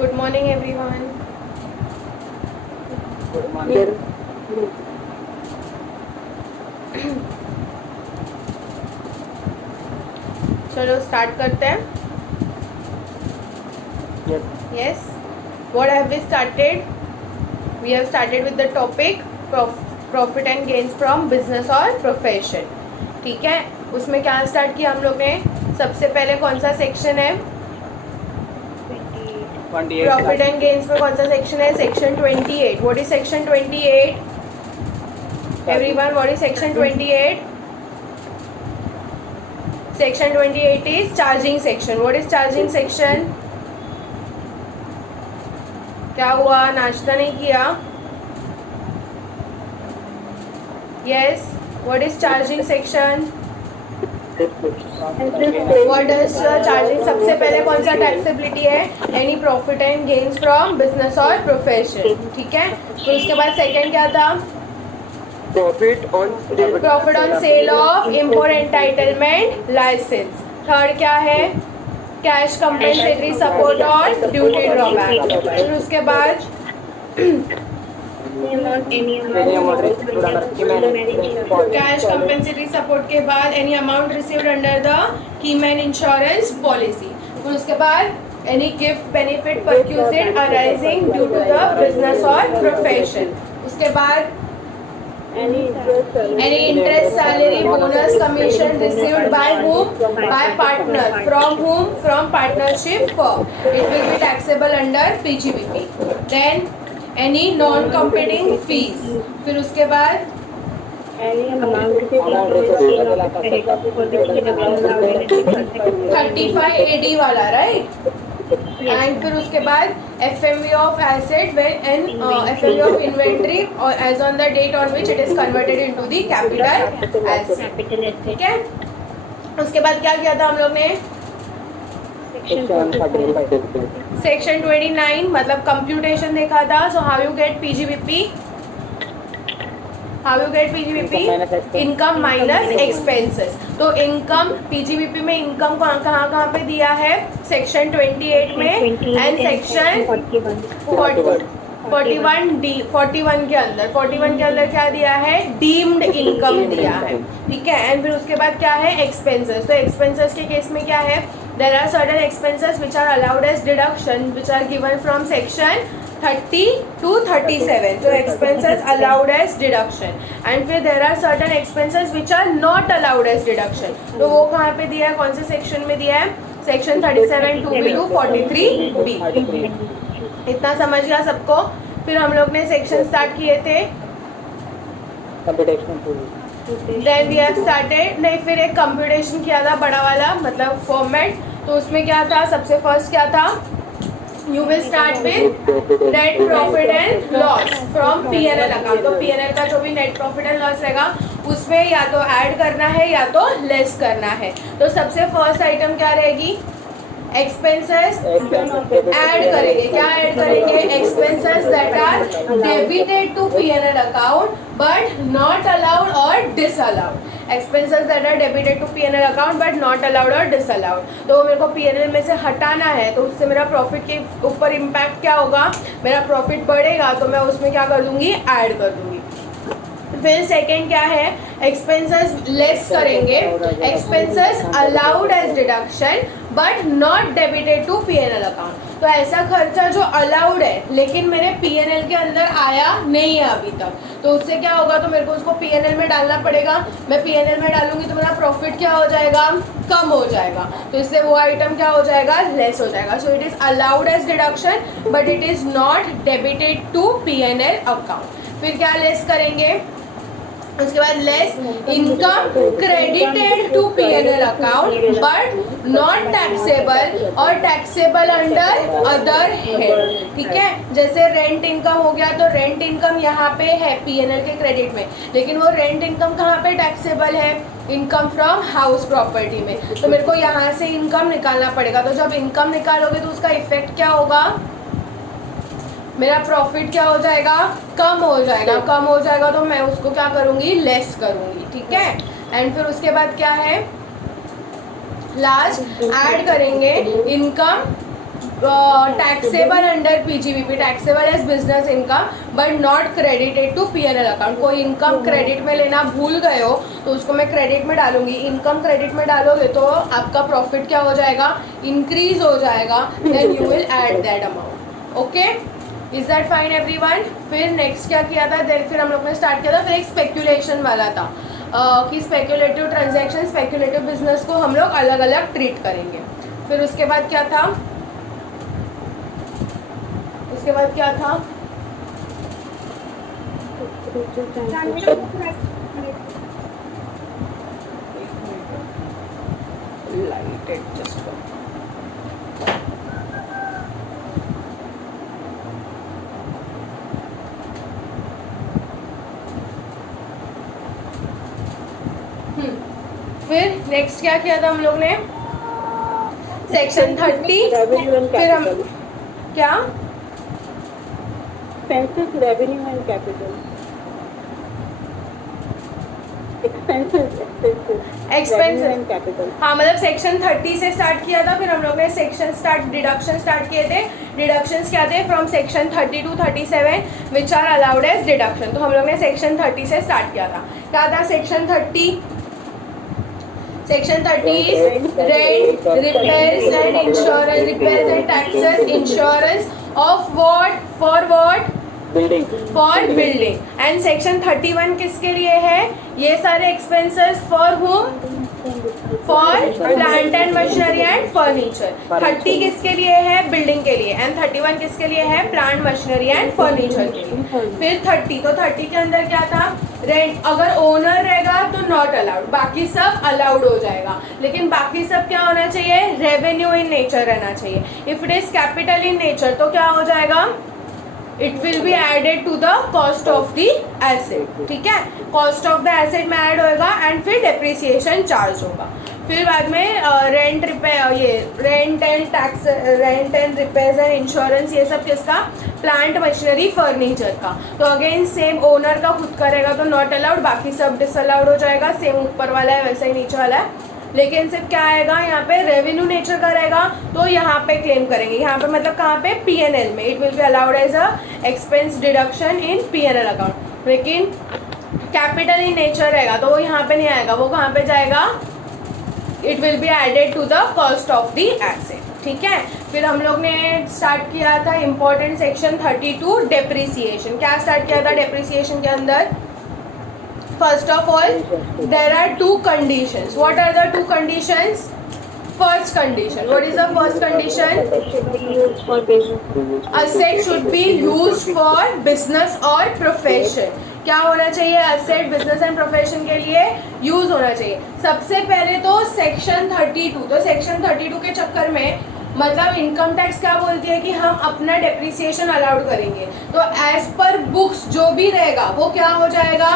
Good morning, everyone. Good morning. चलो start करते हैं. Yes. Yes. What have we started? We have started with the topic profit and gains from business or profession. ठीक है. उसमें क्या स्टार्ट किया हम लोग ने? सबसे पहले कौन सा सेक्शन है? 28. प्रॉफिट एंड गेन्स में कौन सा सेक्शन है? Section 28. What is section 28? Everyone, what is section 28? Section 28 is charging section. What is charging section? क्या हुआ? नाश्ता नहीं किया? Yes. What is charging section? What does charging? सबसे पहले कौन सा टैक्सेबिलिटी है? Any profit and gains from business और प्रोफेशन. ठीक है. तो उसके बाद सेकंड क्या था? Profit on sale of import entitlement licence. Third क्या है? कैश कंपेंसेटरी सपोर्ट और ड्यूटी ड्रॉबैक. फिर उसके बाद कैश कंपेंसेटरी सपोर्ट के बाद any amount received under the keyman insurance policy. फिर उसके बाद any gift benefit perquisites arising due to the business और प्रोफेशन. उसके बाद any interest, salary, bonus, commission received by whom? By partner. From whom? From partnership firm. It will be taxable under PGBP. Then any non-competing fees. फिर उसके बाद 35 AD वाला, right? And फिर उसके बाद FMV of asset and FMV of inventory as on the date on which it is converted into the capital asset. ठीक है. उसके बाद क्या किया था हम लोग ने? सेक्शन 29 मतलब कंप्यूटेशन देखा था. So how you get PGBP? How you get PGBP? Income minus expenses. तो इनकम PGBP में इनकम कहाँ पे दिया है? सेक्शन 28 में एंड सेक्शन 41 के अंदर. 41 के अंदर क्या दिया है? डीम्ड इनकम दिया है. ठीक है. एंड फिर उसके बाद क्या है? एक्सपेंसेस. तो एक्सपेंसेस के केस में क्या है? There are certain expenses which are allowed as deduction which are given from section 30 to 37. So expenses allowed as deduction. And फिर there are certain expenses which are not allowed as deduction. तो वो कहाँ पे दिया है? कौन से section में दिया है? Section 37 2B to 43B. इतना समझ गया सबको? फिर हम लोग ने सेक्शन स्टार्ट किए थे. Then we have started. नहीं, फिर एक कंप्यूटेशन किया था बड़ा वाला, मतलब फॉर्मेट. तो उसमें क्या था? सबसे फर्स्ट क्या था? You will start with net profit and loss from P&L account. तो P&L का जो भी net profit and loss रहेगा उसमें या तो ऐड करना है या तो लेस करना है. तो सबसे फर्स्ट आइटम क्या रहेगी? एक्सपेंसेस ऐड करेंगे. क्या ऐड करेंगे? Expenses that are debited to P&L account but not allowed और disallowed. Expenses that are debited to P&L account but not allowed और डिसअलाउड. तो मेरे को P&L में से हटाना है तो उससे मेरा प्रॉफिट के ऊपर इम्पैक्ट क्या होगा? मेरा प्रॉफिट बढ़ेगा तो मैं उसमें क्या कर दूंगी? ऐड कर दूंगी. फिर सेकेंड क्या है? एक्सपेंसेस लेस करेंगे. Expenses allowed as deduction but not debited to P&L account. तो ऐसा खर्चा जो अलाउड है लेकिन मेरे P&L के अंदर आया नहीं है अभी तक, तो उससे क्या होगा? तो मेरे को उसको P&L में डालना पड़ेगा. मैं P&L में डालूंगी तो मेरा प्रॉफिट क्या हो जाएगा? कम हो जाएगा. तो इसलिए वो आइटम क्या हो जाएगा? लेस हो जाएगा. So it is allowed as deduction but it is not debited to P&L account. फिर क्या लेस करेंगे? उसके बाद less income credited to P&L account but not taxable और टैक्सेबल अंडर अदर हेड. ठीक है. जैसे रेंट इनकम हो गया तो रेंट इनकम यहाँ पे है P&L के क्रेडिट में, लेकिन वो रेंट इनकम कहाँ पे टैक्सेबल है? इनकम फ्रॉम हाउस प्रॉपर्टी में. तो मेरे को यहाँ से इनकम निकालना पड़ेगा. तो जब इनकम निकालोगे तो उसका इफेक्ट क्या होगा? मेरा प्रॉफिट क्या हो जाएगा? कम हो जाएगा. कम हो जाएगा तो मैं उसको क्या करूँगी? लेस करूँगी. ठीक है. एंड फिर उसके बाद क्या है? लास्ट ऐड करेंगे income taxable under PGBP, taxable as business income but not credited to PNL account. कोई इनकम क्रेडिट में लेना भूल गए हो तो उसको मैं क्रेडिट में डालूंगी। इनकम क्रेडिट में डालोगे तो आपका प्रॉफिट क्या हो जाएगा, इंक्रीज हो जाएगा, then you will add that amount. Okay, is that fine everyone. फिर नेक्स्ट क्या किया था, फिर हम लोग ने स्टार्ट किया था, फिर एक स्पेक्यूलेशन वाला था कि स्पेक्यूलेटिव ट्रांजैक्शन, स्पेक्यूलेटिव बिजनेस को हम लोग अलग अलग ट्रीट करेंगे। फिर उसके बाद क्या था, उसके बाद क्या था, लाइट एडजस्ट करो। फिर नेक्स्ट क्या किया था हम लोग ने, सेक्शन 30। फिर हम क्या, expenses, revenue and capital. Expenses, Expenses. revenue and capital. हाँ, मतलब सेक्शन 30 से स्टार्ट किया था। फिर हम लोग ने सेक्शन डिडक्शन स्टार्ट किए थे। डिडक्शंस क्या थे, from section 30 to 37 which are allowed as deduction. तो हम लोग ने सेक्शन 30 से स्टार्ट किया था। क्या था section 30? Section 30 is rent, repairs and insurance, repairs and taxes, insurance of what, for what, Building. for building. And section 31 किसके लिए है, ये सारे expenses for whom, for plant and machinery and furniture. 30 किसके लिए है, बिल्डिंग के लिए, एंड 31 किसके लिए है, प्लांट मशीनरी एंड फर्नीचर के लिए। फिर 30, तो 30 के अंदर क्या था, रेंट। अगर ओनर रहेगा तो नॉट अलाउड, बाकी सब अलाउड हो जाएगा। लेकिन बाकी सब क्या होना चाहिए, रेवेन्यू इन नेचर रहना चाहिए। If it is capital in nature तो क्या हो जाएगा, it will be added to the cost of the asset. ठीक है, कॉस्ट ऑफ द एसेट में ऐड होएगा एंड फिर डेप्रिसिएशन चार्ज होगा। फिर बाद में रेंट, रिपेयर, ये rent and tax, rent and repairs and insurance, ये सब किसका, प्लांट मशीनरी फर्नीचर का। तो अगेन सेम ओनर का खुद करेगा तो नॉट अलाउड, बाकी सब डिसअलाउड हो जाएगा। सेम ऊपर वाला है वैसा ही नीचे वाला है, लेकिन सिर्फ क्या आएगा यहाँ पे, रेवेन्यू नेचर का रहेगा तो यहाँ पे क्लेम करेंगे। यहाँ पे मतलब कहाँ पे, पीएनएल में। It will be allowed as a expense deduction in PNL account. लेकिन कैपिटल इन नेचर रहेगा तो वो यहाँ पे नहीं आएगा, वो कहाँ पे जाएगा, it will be added to the cost of the asset. ठीक है, फिर हम लोग ने स्टार्ट किया था इम्पोर्टेंट सेक्शन 32, डेप्रिसिएशन। क्या स्टार्ट किया था डेप्रिसिएशन के अंदर, first of all there are 2 conditions. What are the 2 conditions? First condition, what is the first condition? Asset should be used for business or profession. क्या होना चाहिए, asset business and profession के लिए यूज होना चाहिए। सबसे पहले तो सेक्शन 32, तो सेक्शन 32 के चक्कर में मतलब इनकम टैक्स क्या बोलती है कि हम अपना डेप्रिसिएशन अलाउड करेंगे। तो एज पर बुक्स जो भी रहेगा वो क्या हो जाएगा,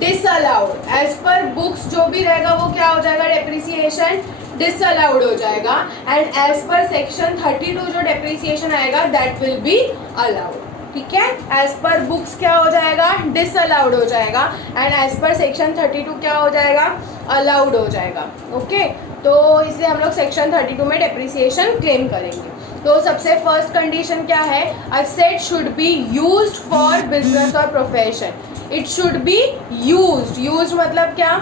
डिसअलाउड। एज पर बुक्स जो भी रहेगा वो क्या हो जाएगा, डेप्रिसिएशन डिसअलाउड हो जाएगा। एंड एज पर सेक्शन 32 जो डेप्रिसिएशन आएगा दैट विल बी अलाउड। ठीक है, एज पर बुक्स क्या हो जाएगा, डिसअलाउड हो जाएगा, एंड एज पर सेक्शन 32 क्या हो जाएगा, अलाउड हो जाएगा। ओके, तो इसलिए हम लोग सेक्शन 32 में डेप्रिसिएशन क्लेम करेंगे। तो सबसे फर्स्ट कंडीशन क्या है, asset should be used for business और profession. It should be used, used मतलब क्या,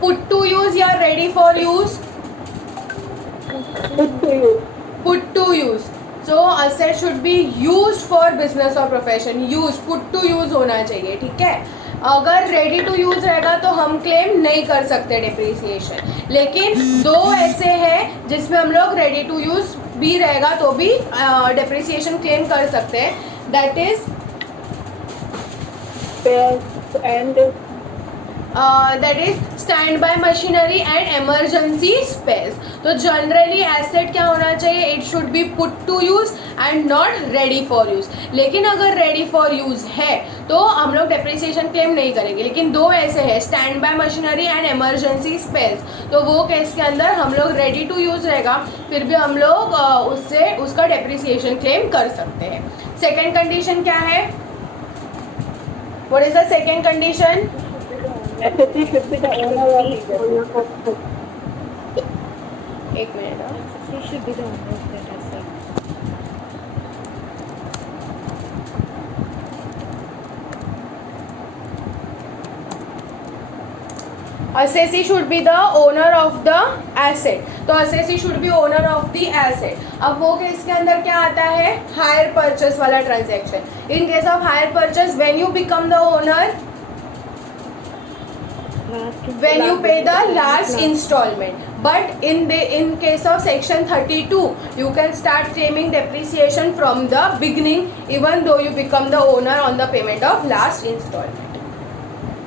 पुट टू यूज या ready for use, put to use. So asset should be used for business और profession, use, put to use होना चाहिए। ठीक है, अगर रेडी टू यूज रहेगा तो हम क्लेम नहीं कर सकते डेप्रिसिएशन। लेकिन 2 ऐसे हैं जिसमें हम लोग रेडी टू यूज भी रहेगा तो भी डेप्रिसिएशन क्लेम कर सकते हैं, that is stand by machinery and emergency space. तो जनरली एसेट क्या होना चाहिए, it should be put to use and not ready for use. लेकिन अगर रेडी फॉर यूज है तो हम लोग डेप्रिसिएशन क्लेम नहीं करेंगे। लेकिन 2 ऐसे हैं, stand by machinery and emergency space, तो वो केस के अंदर हम लोग रेडी टू यूज रहेगा फिर भी हम लोग उससे उसका डेप्रिसिएशन क्लेम कर सकते हैं। सेकेंड कंडीशन क्या है, what is the second condition, Asset should be the owner of it. एक minute. He should be the owner of that asset. Assessee should be the owner of the asset. तो assessee should be owner of the asset. अब वो इसके अंदर क्या आता है, hire purchase वाला transaction. In case of hire purchase, when you become the owner, when you pay the last installment. But in case of section 32, you can start claiming depreciation from the beginning, even though you become the owner on the payment of last installment.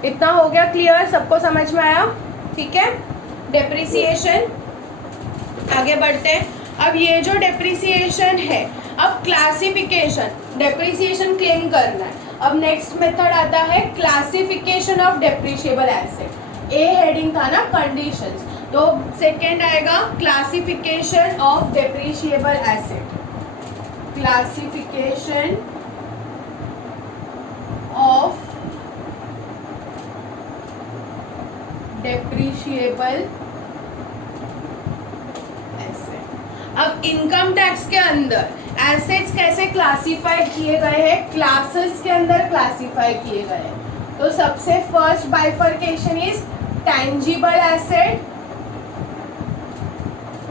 इतना हो गया clear, सबको समझ में आया? ठीक है. Depreciation, आगे बढ़ते हैं. अब ये जो डेप्रिसिएशन है, अब क्लासिफिकेशन, डेप्रिसिएशन क्लेम करना है. अब नेक्स्ट मेथड आता है classification of depreciable asset. A heading था ना कंडीशंस, तो सेकेंड आएगा classification of depreciable asset. Classification of depreciable asset. अब इनकम टैक्स के अंदर एसेट्स कैसे क्लासिफाई किए गए हैं, क्लासेस के अंदर क्लासिफाई किए गए हैं. तो सबसे first bifurcation is tangible asset,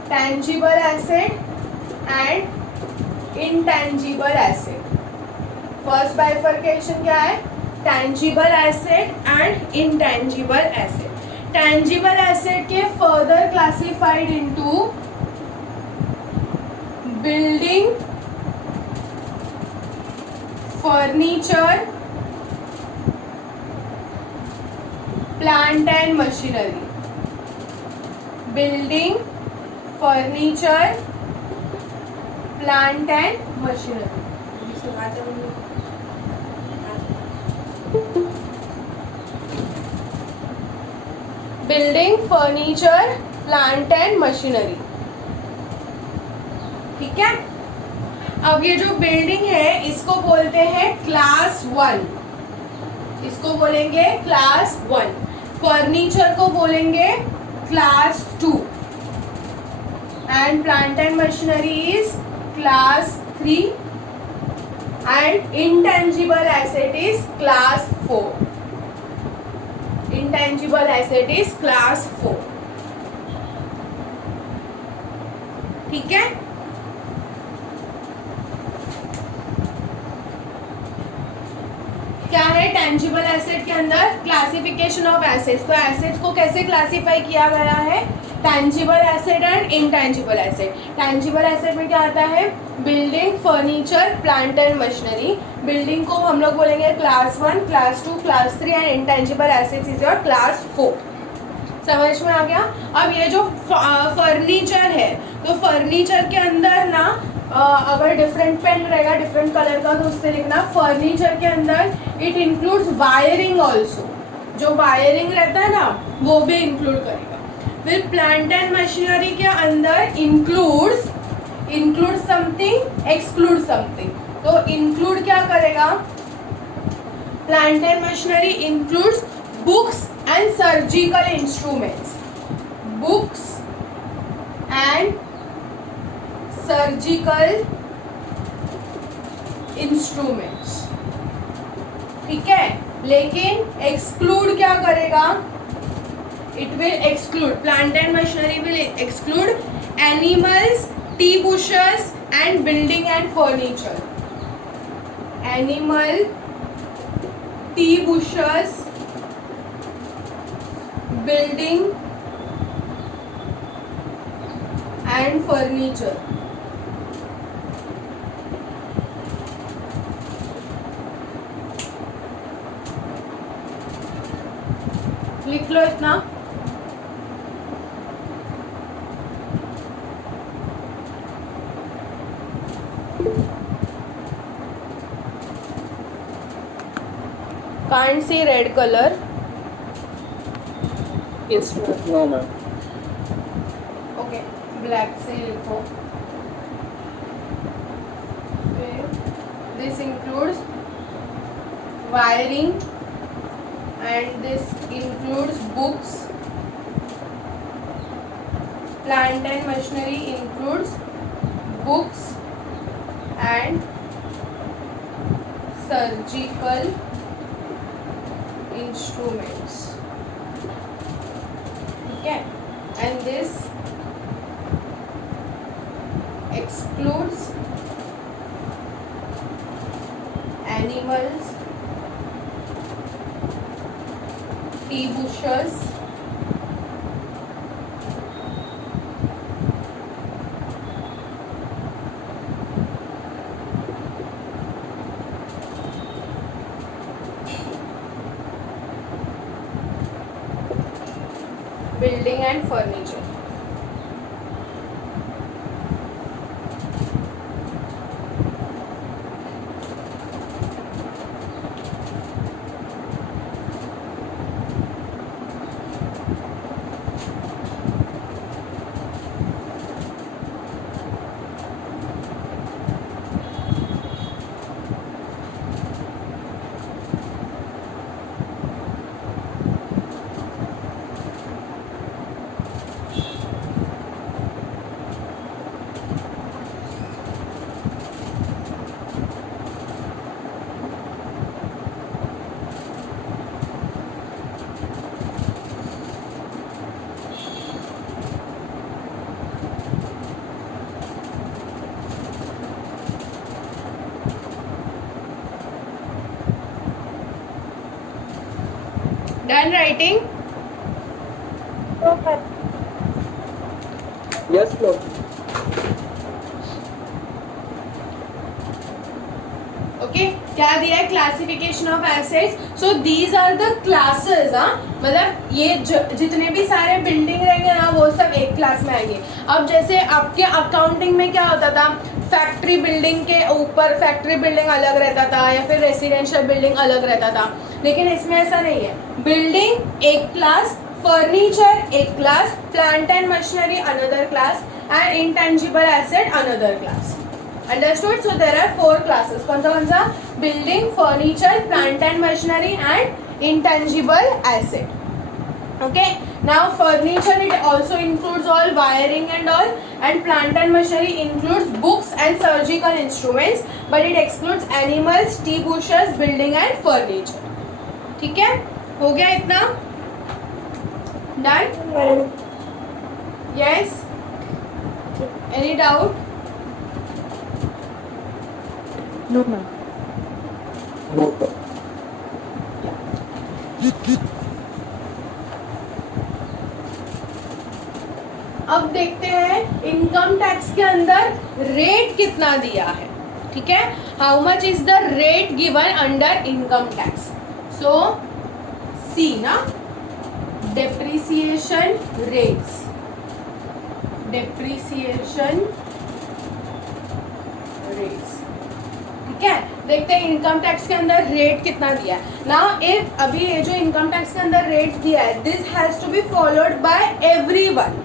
tangible asset and intangible asset. First bifurcation क्या है, tangible asset and intangible asset. Tangible asset के further classified into building, furniture, plant and machinery. Building, furniture, plant and machinery. Building, furniture, plant and machinery. ठीक है. अब ये जो building है इसको बोलते हैं क्लास 1, इसको बोलेंगे क्लास 1. फर्नीचर को बोलेंगे class 2 and plant and machinery is class 3 and intangible asset is class 4. Intangible asset is class 4. ठीक है. क्या है टेंजिबल एसेट के अंदर, क्लासिफिकेशन ऑफ एसेट्स. तो एसेट्स को कैसे क्लासिफाई किया गया है, tangible asset and intangible asset. Tangible asset में क्या आता है, building, furniture, plant and machinery. Building को हम लोग बोलेंगे class 1, class 2, class 3 and intangible assets is your class 4. समझ में आ गया. अब ये जो फर्नीचर है, तो फर्नीचर के अंदर ना अगर डिफरेंट पेन रहेगा डिफरेंट कलर का तो उससे लिखना. फर्नीचर के अंदर इट इंक्लूड्स वायरिंग ऑल्सो, जो वायरिंग रहता है ना वो भी इंक्लूड करेगा. फिर प्लांट एंड मशीनरी के अंदर इंक्लूड समथिंग, एक्सक्लूड समथिंग. तो इंक्लूड क्या करेगा, plant and machinery includes books and surgical instruments. Books and surgical instruments. ठीक है. लेकिन एक्सक्लूड क्या करेगा, it will exclude, plant and machinery will exclude animals, T bushes and building and furniture. Animal, T bushes, building and furniture. लिख लो इतना. Can't see red color. Yes, no ma'am. Okay, black से लिखो. This includes wiring and this includes books, plant and machinery includes books and surgical instruments. ठीक है, and this excludes animals, tea bushes, building and furniture. Done writing? Yes, ma'am. Okay, क्या दिया है? Classification of assets. So these are the classes. हाँ, मतलब ये जितने भी सारे बिल्डिंग रहेंगे ना वो सब एक क्लास में आएंगे. अब जैसे आपके अकाउंटिंग में क्या होता था, फैक्ट्री बिल्डिंग के ऊपर फैक्ट्री बिल्डिंग अलग रहता था या फिर रेसिडेंशियल बिल्डिंग अलग रहता था, लेकिन इसमें ऐसा नहीं है. बिल्डिंग एक क्लास, फर्नीचर एक class, plant and machinery another class and intangible asset another class. Understood? So there are 4 classes. कौन सा? Building, furniture, plant and machinery and intangible asset. Okay. Now furniture, it also includes all wiring and all, and plant and machinery includes books and surgical instruments, but it excludes animals, tea bushes, building and furniture. ठीक है, हो गया इतना? Done? Yes? Any doubt? No, ma'am. No, sir. अब देखते हैं income tax के अंदर रेट कितना दिया है. ठीक है, how much is the rate given under income tax. So see ना, डेप्रिसिएशन रेट्स, डेप्रिसिएशन रेट्स. ठीक है, देखते हैं इनकम टैक्स के अंदर रेट कितना दिया है ना. अभी ये जो इनकम टैक्स के अंदर रेट दिया है, this has to be followed by everyone.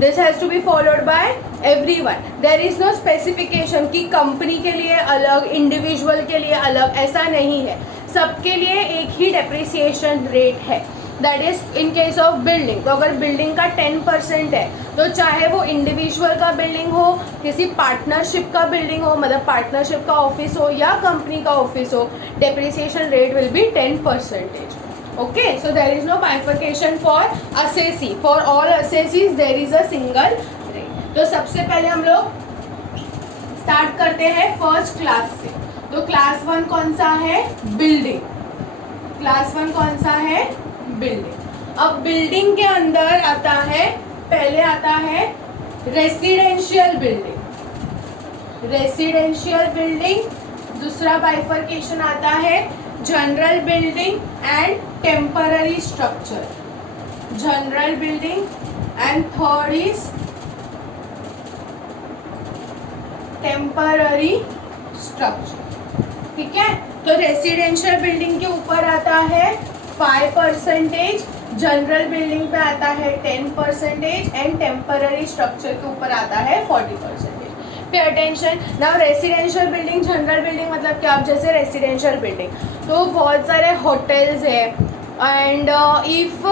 This has to be followed by everyone. There is no specification कि कंपनी के लिए अलग, इंडिविजुअल के लिए अलग, ऐसा नहीं है. सबके लिए एक ही डेप्रिसिएशन रेट है. That is in case of building. तो अगर बिल्डिंग का 10% है तो चाहे वो इंडिविजुअल का बिल्डिंग हो, किसी पार्टनरशिप का बिल्डिंग हो, मतलब पार्टनरशिप का ऑफिस हो या कंपनी का ऑफिस हो, depreciation rate will be 10%. Okay, so there is no bifurcation for assessee. For all assessees there is a single rate. तो सबसे पहले हम लोग स्टार्ट करते हैं फर्स्ट क्लास से. तो क्लास 1 कौन सा है? बिल्डिंग. क्लास 1 कौन सा है? बिल्डिंग. अब बिल्डिंग के अंदर आता है, पहले आता है रेसिडेंशियल बिल्डिंग. Residential building. दूसरा बाइफर्केशन आता है general building and temporary structure. General building and third is temporary structure. ठीक है, तो रेसिडेंशियल बिल्डिंग के ऊपर आता है 5%, जनरल बिल्डिंग पे आता है 10% एंड टेम्पररी स्ट्रक्चर के ऊपर आता है 40%. Pay attention. Now residential building, general building मतलब क्या? आप जैसे रेसिडेंशियल बिल्डिंग तो बहुत सारे होटल्स है एंड इफ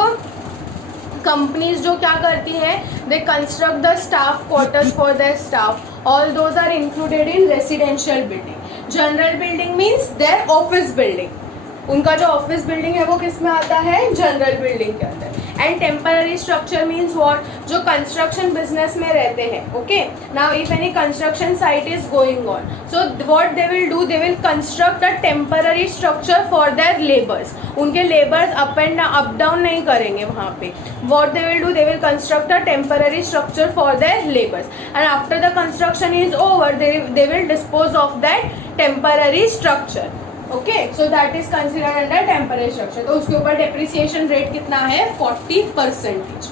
कंपनीज जो क्या करती हैं, they construct the staff quarters for their staff. All those are included in residential building. General building means their office building. उनका जो ऑफिस बिल्डिंग है वो किस में आता है? जनरल बिल्डिंग के अंदर. And temporary structure means what? जो कंस्ट्रक्शन बिजनेस में रहते हैं. Okay, now if any construction site is going on, so what they will do, they will construct a temporary structure for their labours. उनके labours up down नहीं करेंगे वहाँ पे. What they will do, they will construct a temporary structure for their labours and after the construction is over they will dispose of that temporary structure. Okay, so that is considered under temporary structure. तो उसके ऊपर depreciation rate कितना है? 40%.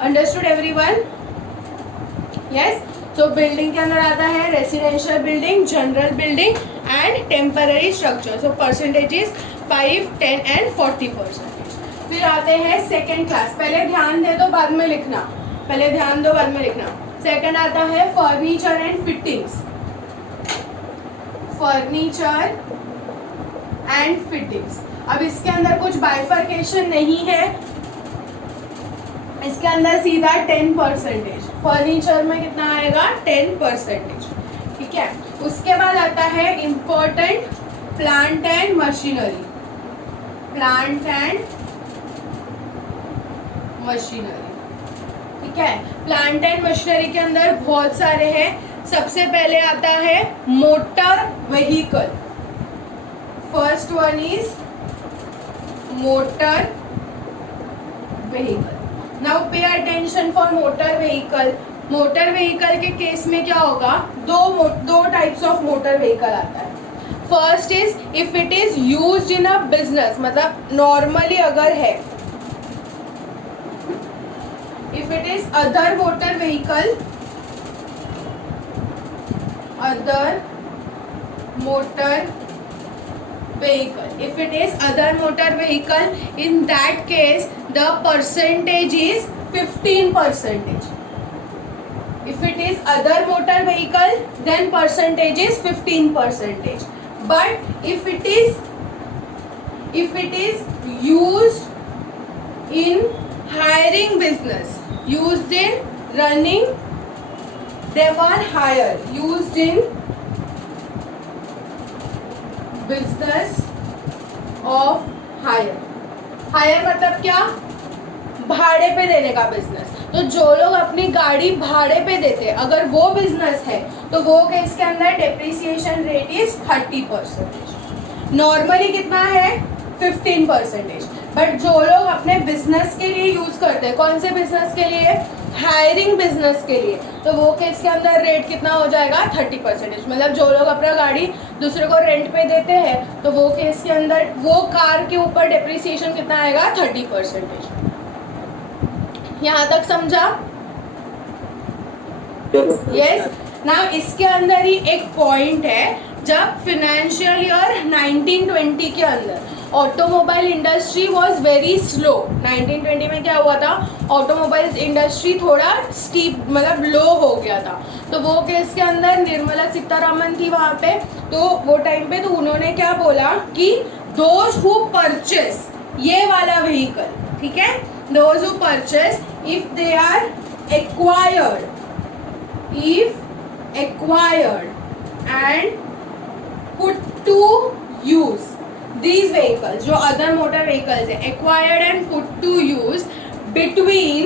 Understood everyone? Yes. तो building के अंदर आता है residential building, general building and temporary structure. So percentages 5, 10 and 40%. फिर आते हैं सेकेंड क्लास. पहले ध्यान दे दो, बाद में लिखना. पहले ध्यान दो, बाद में लिखना. सेकेंड आता है furniture and fittings. Furniture and fittings. अब इसके अंदर कुछ बाइफर्केशन नहीं है, इसके अंदर सीधा 10%. फर्नीचर में कितना आएगा? 10%. ठीक है. उसके बाद आता है important plant and machinery. Plant and machinery. ठीक है. प्लांट एंड मशीनरी के अंदर बहुत सारे हैं. सबसे पहले आता है motor vehicle. First one is motor vehicle. Now pay attention for motor vehicle. Motor vehicle के केस में क्या होगा? दो टाइप्स ऑफ मोटर व्हीकल आता है. First is if it is used in a business, मतलब नॉर्मली अगर है. If it is other motor vehicle, other motor vehicle. If it is other motor vehicle, in that case the percentage is 15%. If it is other motor vehicle, then percentage is 15%. But if it is used in hiring business, used in running, they were higher. Used in business of hire. Hire मतलब क्या? भाड़े पे देने का business. तो जो लोग अपनी गाड़ी भाड़े पे देते हैं, अगर वो बिजनेस है तो वो केस के अंदर डेप्रिसिएशन रेट इज 30%. नॉर्मली कितना है? 15%. बट जो लोग अपने बिजनेस के लिए यूज करते हैं, कौन से बिजनेस के लिए? हायरिंग बिजनेस के लिए, तो वो केस के अंदर रेट कितना हो जाएगा? 30%. मतलब जो लोग अपना गाड़ी दूसरे को रेंट पे देते हैं तो वो केस के अंदर वो कार के ऊपर डेप्रिसिएशन कितना आएगा? 30%. यहाँ तक समझा? यस. नाउ इसके अंदर ही एक पॉइंट है. जब फिनेंशियल ईयर 1920 के अंदर automobile industry was very slow. 1920 में क्या हुआ था? ऑटोमोबाइल इंडस्ट्री थोड़ा स्टीप मतलब लो हो गया था. तो वो केस के अंदर निर्मला सीतारामन थी वहाँ पे. तो वो टाइम पे तो उन्होंने क्या बोला कि दोज हु परचेस ये वाला व्हीकल, ठीक है, those who purchase if they are acquired, if acquired and put to use these vehicles, जो other motor vehicles है, acquired and put to use between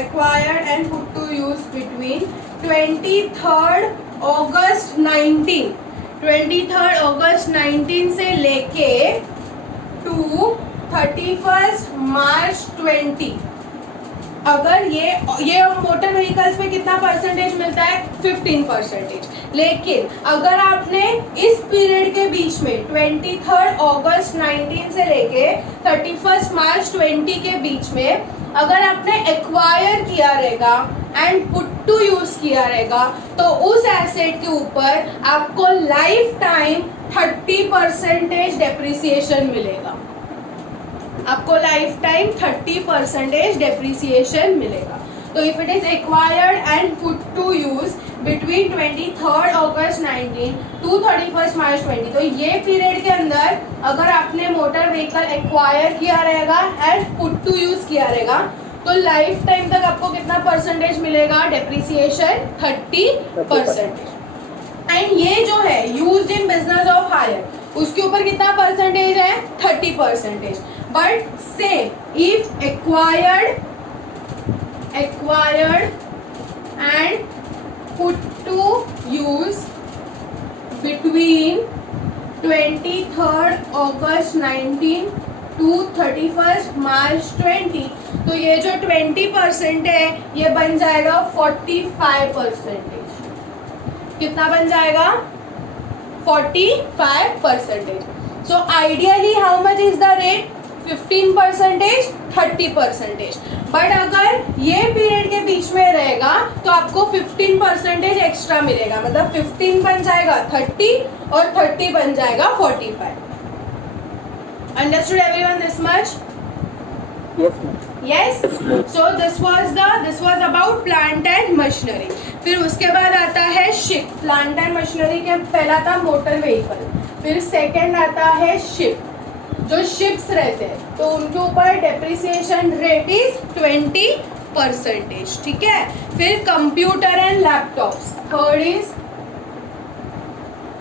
acquired and put to use between 23rd August 19 से लेके to 31st March 20. अगर ये motor vehicles में कितना percentage मिलता है? 15%. लेकिन अगर आपने इस पीरियड के बीच में 23rd अगस्त 19 से लेके 31st मार्च 20 के बीच में अगर आपने एक्वायर किया रहेगा एंड पुट टू यूज किया रहेगा तो उस एसेट के ऊपर आपको लाइफ टाइम 30% डेप्रिसिएशन मिलेगा. आपको लाइफ टाइम 30% डेप्रिसिएशन मिलेगा. तो if it is acquired and put to use between 23 August 19 to 31 March 20, तो ये पीरियड के अंदर अगर आपने मोटर व्हीकल एक्वायर किया रहेगा एंड पुट टू यूज किया रहेगा तो लाइफ टाइम तक आपको कितना परसेंटेज मिलेगा? डेप्रिसिएशन 30%। एंड ये जो है used in business of hire, उसके ऊपर कितना परसेंटेज है? 30%। But same if acquired and put to use between 23 August 19 to 31 March 20, तो ये जो 20% है ये बन जाएगा 45%। कितना बन जाएगा? 45%। So ideally how much is the rate? 15%, 30%। But अगर ये पीरियड के बीच में रहेगा तो आपको 15% एक्स्ट्रा मिलेगा, मतलब 15 बन जाएगा 30 और 30 बन जाएगा 45। Understood everyone this much? Yes, ma'am. Yes. So this was about plant and machinery. फिर उसके बाद आता है शिप। प्लांट एंड मशीनरी के पहला था मोटर व्हीकल, फिर सेकंड आता है शिप। जो शिप्स रहते हैं तो उनके ऊपर डेप्रिसिएशन रेट इज 20%। ठीक है। फिर computer and laptops, third is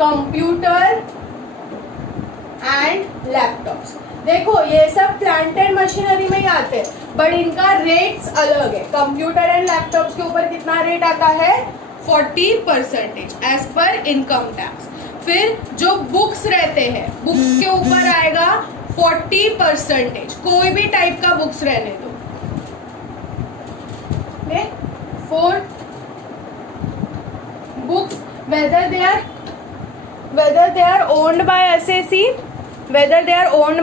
computer and laptops. देखो ये सब प्लांट एंड मशीनरी में ही आते हैं बट इनका रेट्स अलग है। कंप्यूटर एंड लैपटॉप्स के ऊपर कितना रेट आता है? 40% एज पर इनकम टैक्स। फिर जो बुक्स रहते हैं, बुक्स के ऊपर आएगा 40%, कोई भी टाइप का बुक्स रहने दो। Fourth, books whether they are owned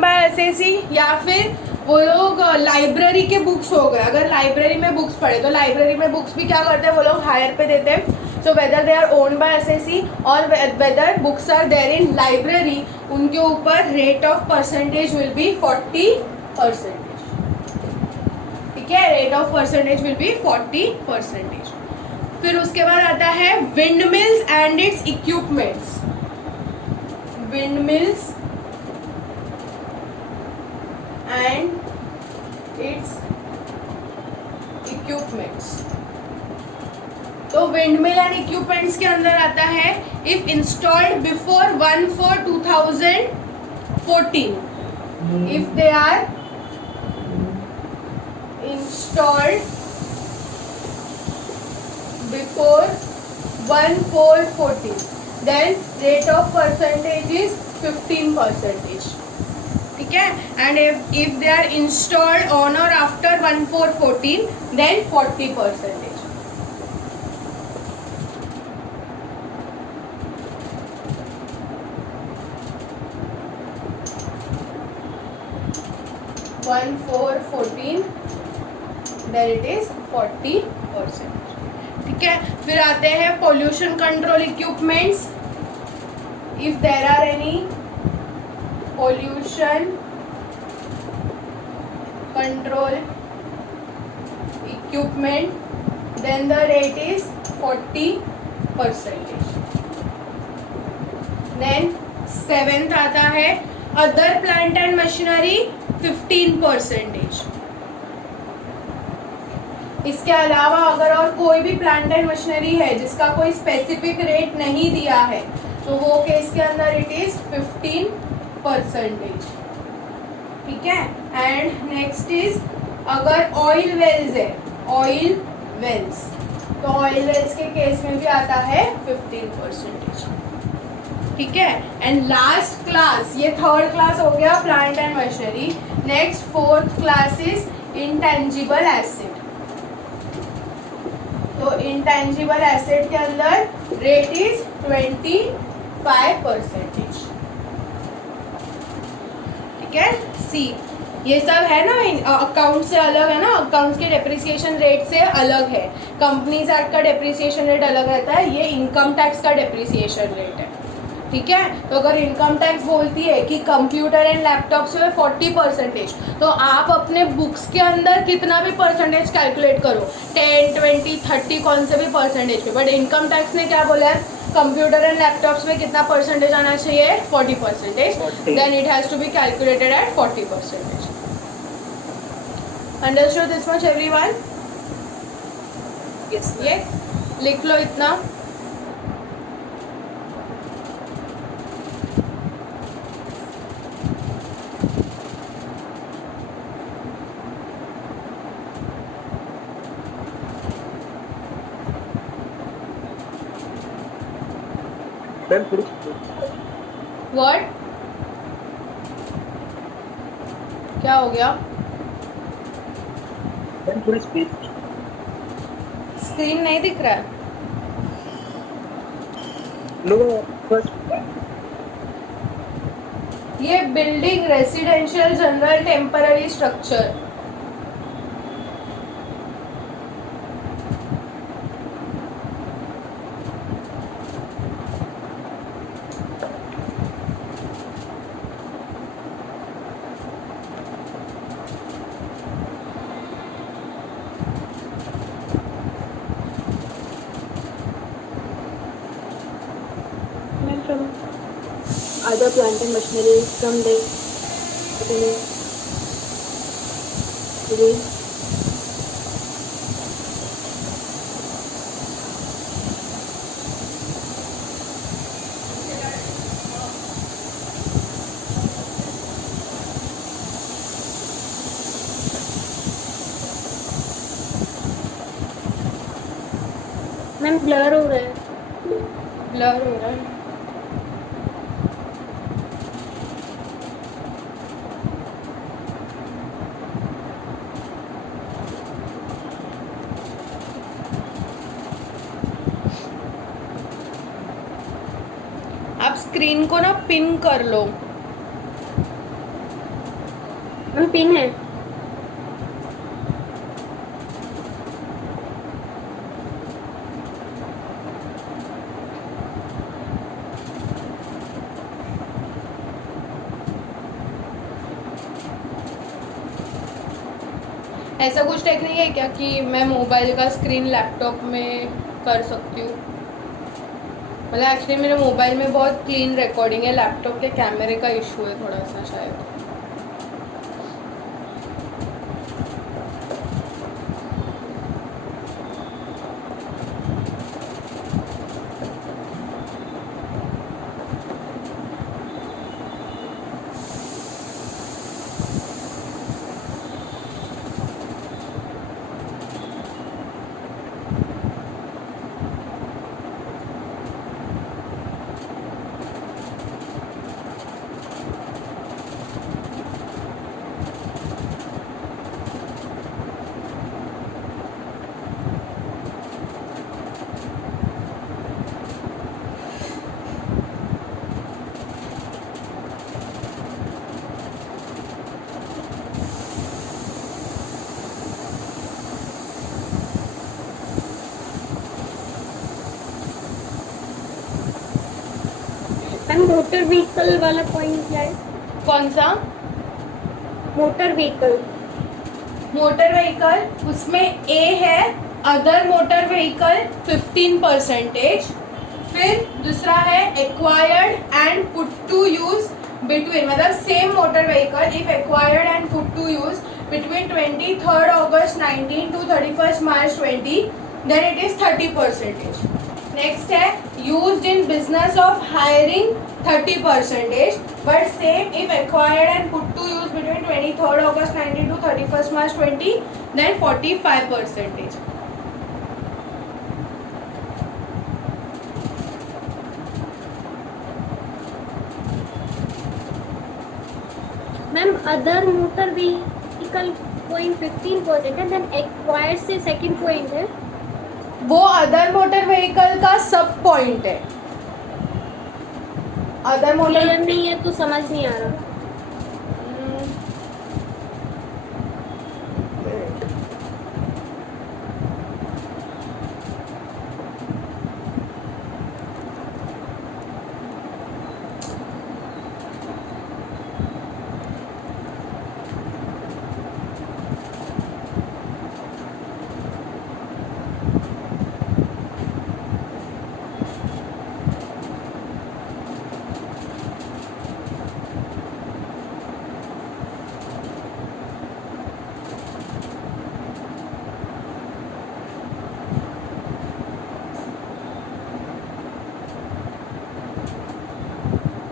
by SSC या फिर वो लोग लाइब्रेरी के बुक्स हो गए। अगर लाइब्रेरी में बुक्स पढ़े तो लाइब्रेरी में बुक्स भी क्या करते हैं वो लोग? हायर पे देते हैं। So whether they are owned by SSC और whether books are there in library, उनके ऊपर rate of percentage will be 40%। ठीक है, rate of percentage will be 40%। फिर उसके बाद आता है wind mills and its equipments. विंड मिल्स and its equipments। तो विंडमिल एंड इक्विपमेंट्स के अंदर आता है if installed before 1/4/2014, if they are installed before 1/4/14 then rate of percentage is 15%। ठीक है। And if they are installed on और after 1/4/14 then 40%। 1/4/14 then it is 40%। ठीक है। फिर आते हैं pollution control equipments. If there are any pollution control equipment then the rate is 40%। then 7th आता है other plant and machinery 15%। इसके अलावा अगर और कोई भी प्लांट एंड मशीनरी है जिसका कोई स्पेसिफिक रेट नहीं दिया है तो वो केस के अंदर इट इज 15%। ठीक है। एंड नेक्स्ट इज अगर ऑयल वेल्स है, ऑयल वेल्स, तो ऑयल वेल्स के केस में भी आता है 15%। ठीक है। एंड लास्ट क्लास, ये थर्ड क्लास हो गया plant and machinery. Next fourth class is intangible asset. तो इंटेंजिबल एसेट के अंदर रेट इज 25%। ठीक है। सी ये सब है ना, अकाउंट से अलग है ना, अकाउंट्स के डेप्रिसिएशन रेट से अलग है। कंपनीज एक्ट का डेप्रिसिएशन रेट अलग रहता है, ये इनकम टैक्स का डेप्रिसिएशन रेट है। ठीक है। तो अगर इनकम टैक्स बोलती है कि कंप्यूटर एंड लैपटॉप्स में 40%, तो आप अपने बुक्स के अंदर कितना भी परसेंटेज कैलकुलेट करो, 10, 30 कौन से भी परसेंटेज पे, बट इनकम टैक्स ने क्या बोला है, कंप्यूटर एंड लैपटॉप्स में कितना परसेंटेज आना चाहिए, 40%, 40. Then it has to be calculated at 40%. Understood this much everyone? Yes. Yes, लिख लो इतना. Ma'am, थोड़ी वर्ड क्या हो गया? मैम थोड़ी स्पीच. स्क्रीन नहीं दिख रहा है? No first. ये building residential general temporary structure. Ma'am, from other plant and machinery from the ma'am blur हो रहा है. ब्लर हो रहा है. आप स्क्रीन को ना पिन कर लो. मैम पिन है. ऐसा कुछ टेक्निक है क्या कि मैं मोबाइल का स्क्रीन लैपटॉप में कर सकती हूँ? मतलब एक्चुअली मेरे मोबाइल में बहुत क्लीन रिकॉर्डिंग है, लैपटॉप के कैमरे का इशू है थोड़ा सा शायद. मैम मोटर व्हीकल वाला पॉइंट क्या है? कौन सा? Motor vehicle. मोटर व्हीकल, उसमें ए है अदर मोटर व्हीकल 15%. फिर दूसरा है acquired and put to use between, मतलब same motor vehicle if acquired and put to use between 23rd August 19 to 31st March 20, then it is 30%. Next है used in business of hiring 30%, but same if acquired and put to use between 23rd August 19 to 31st March 20, then 45%. Ma'am other motor vehicle point 15% है. Then acquired से second point है. वो other motor vehicle का सब point है. Other motor clear नहीं है तो समझ नहीं आ रहा.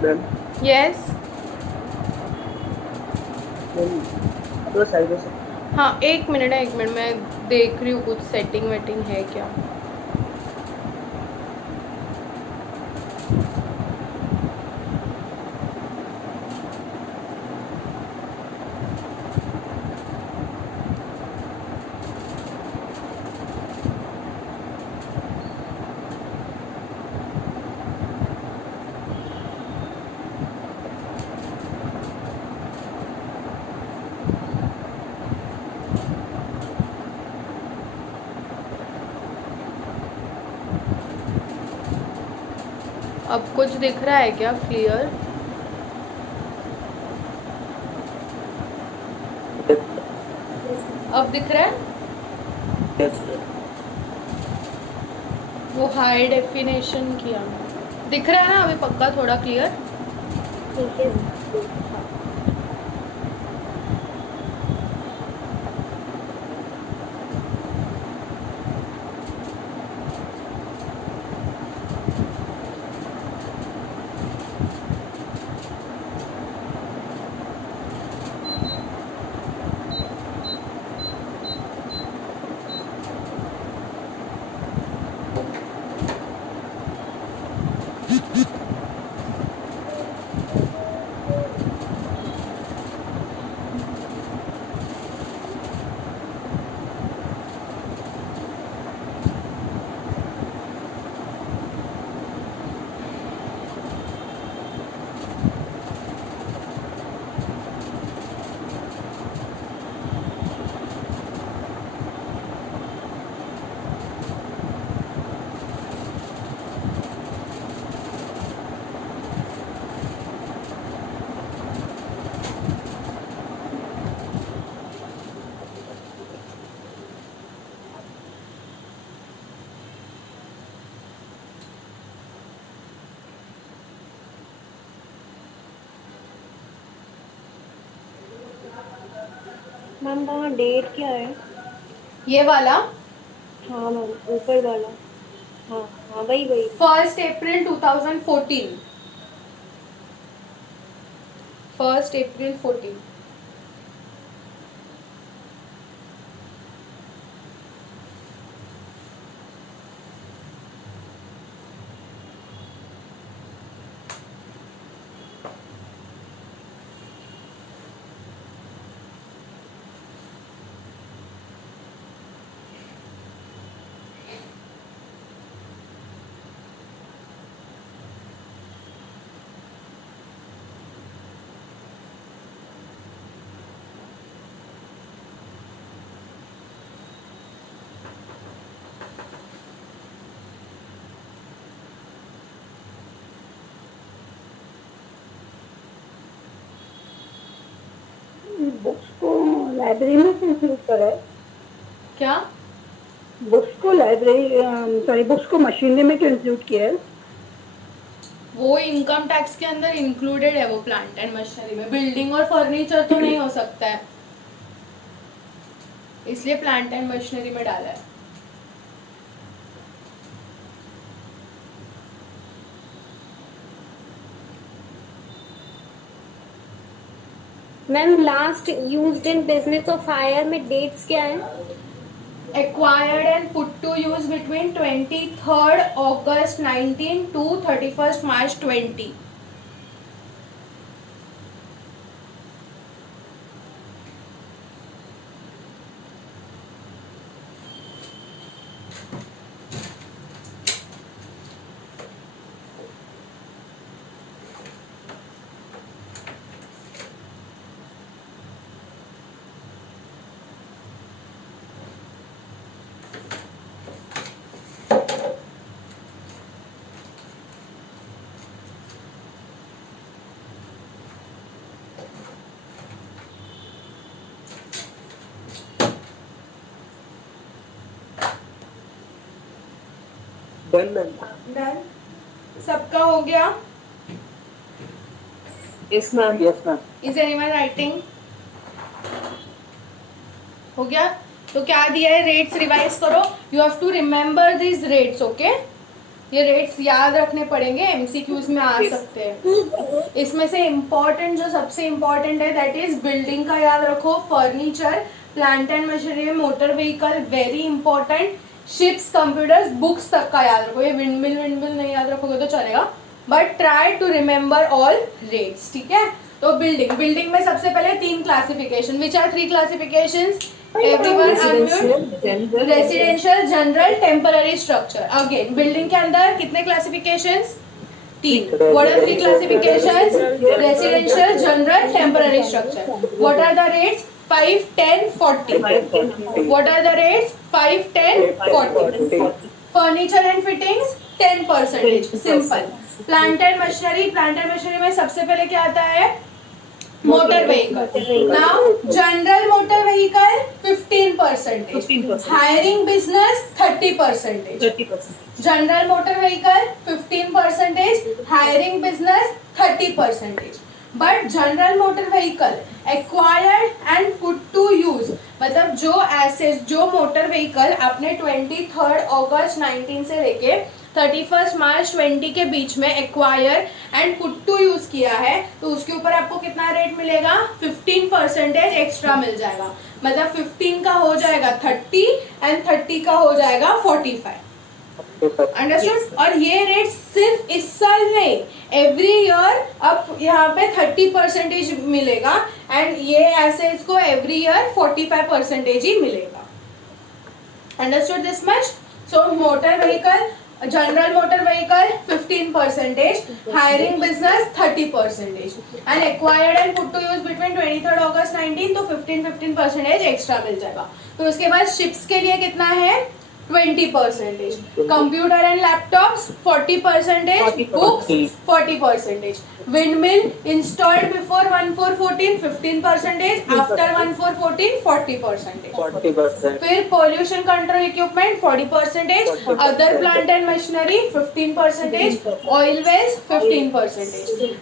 Ma'am yes. मैम थोड़ा साइड में से हाँ, एक मिनट है, एक मिनट, मैं देख रही हूँ कुछ सेटिंग वेटिंग है क्या। अब कुछ दिख रहा है क्या क्लियर? अब दिख रहा है? यस वो हाई डेफिनेशन किया मैं। दिख रहा है ना अभी पक्का थोड़ा क्लियर? ठीक है। मैम वहाँ डेट क्या है? ये वाला हाँ मैम, ऊपर वाला। हाँ हाँ, वही वही। 1 अप्रैल 2014। 1 अप्रैल 14। बुक्स को लाइब्रेरी में क्यों इंक्लूड करा है? क्या? बुक्स को लाइब्रेरी सॉरी बुक्स को मशीनरी में क्यों इंक्लूड किया है? वो इनकम टैक्स के अंदर इंक्लूडेड है वो प्लांट एंड मशीनरी में। बिल्डिंग और फर्नीचर तो नहीं हो सकता है, इसलिए प्लांट एंड मशीनरी में डाला है। Ma'am last used in business of hire में डेट्स क्या है? Acquired and put to use between 23rd August 19 to 31st March 20। Done ma'am done? सबका हो गया? Yes ma'am is anyone writing? हो गया? तो क्या दिया है, रेट्स रिवाइज करो। You have to remember this rates, okay? ये रेट्स याद रखने पड़ेंगे, एमसीक्यूज में आ सकते हैं। इसमें से इम्पोर्टेंट जो सबसे इम्पोर्टेंट है दैट इज बिल्डिंग का याद रखो, furniture, plant and machinery, motor vehicle very important, ships, computers, books तक का याद रखो। ये विंडमिल नहीं याद रखोगे तो चलेगा, but try to remember all rates, ठीक है। तो बिल्डिंग में सबसे पहले 3 classification, which are 3 classifications, everyone unmute, residential, general, temporary structure. Again building के अंदर कितने classifications, 3। What are 3 classifications, residential, general, temporary structure. What are the rates, 5, 10, 40. What are the rates? 5, 10, 40. Furniture and fittings 10%. Simple. Plant and machinery में सबसे पहले क्या आता है, motor vehicle. Now general motor vehicle 15%, hiring business 30%, general motor vehicle 15%, hiring business 30%। But general motor vehicle acquired and put to use, मतलब जो asset, जो motor vehicle आपने 23 अगस्त 19 से लेके 31 मार्च 20 के बीच में acquire and put to use किया है, तो उसके ऊपर आपको कितना रेट मिलेगा, 15% एक्स्ट्रा मिल जाएगा। मतलब 15 का हो जाएगा 30 एंड 30 का हो जाएगा 45। अंडरस्टूड। और ये रेट सिर्फ इस साल नहीं, एवरी ईयर अब यहाँ पे 30% मिलेगा एंड ये एसेट्स को एवरी ईयर 45% ही मिलेगा। Understood this much. So motor vehicle, general motor vehicle 15%, hiring business 30% and acquired and put to use between 23 August 19 तो 15% एक्स्ट्रा मिल जाएगा। तो उसके बाद शिप्स के लिए कितना है, 20%, computer and laptops 40%, books 40%, windmill installed before 1414 15%, after 1414 40%, फिर pollution control equipment 40%, other plant and machinery 15%, oil wells 15%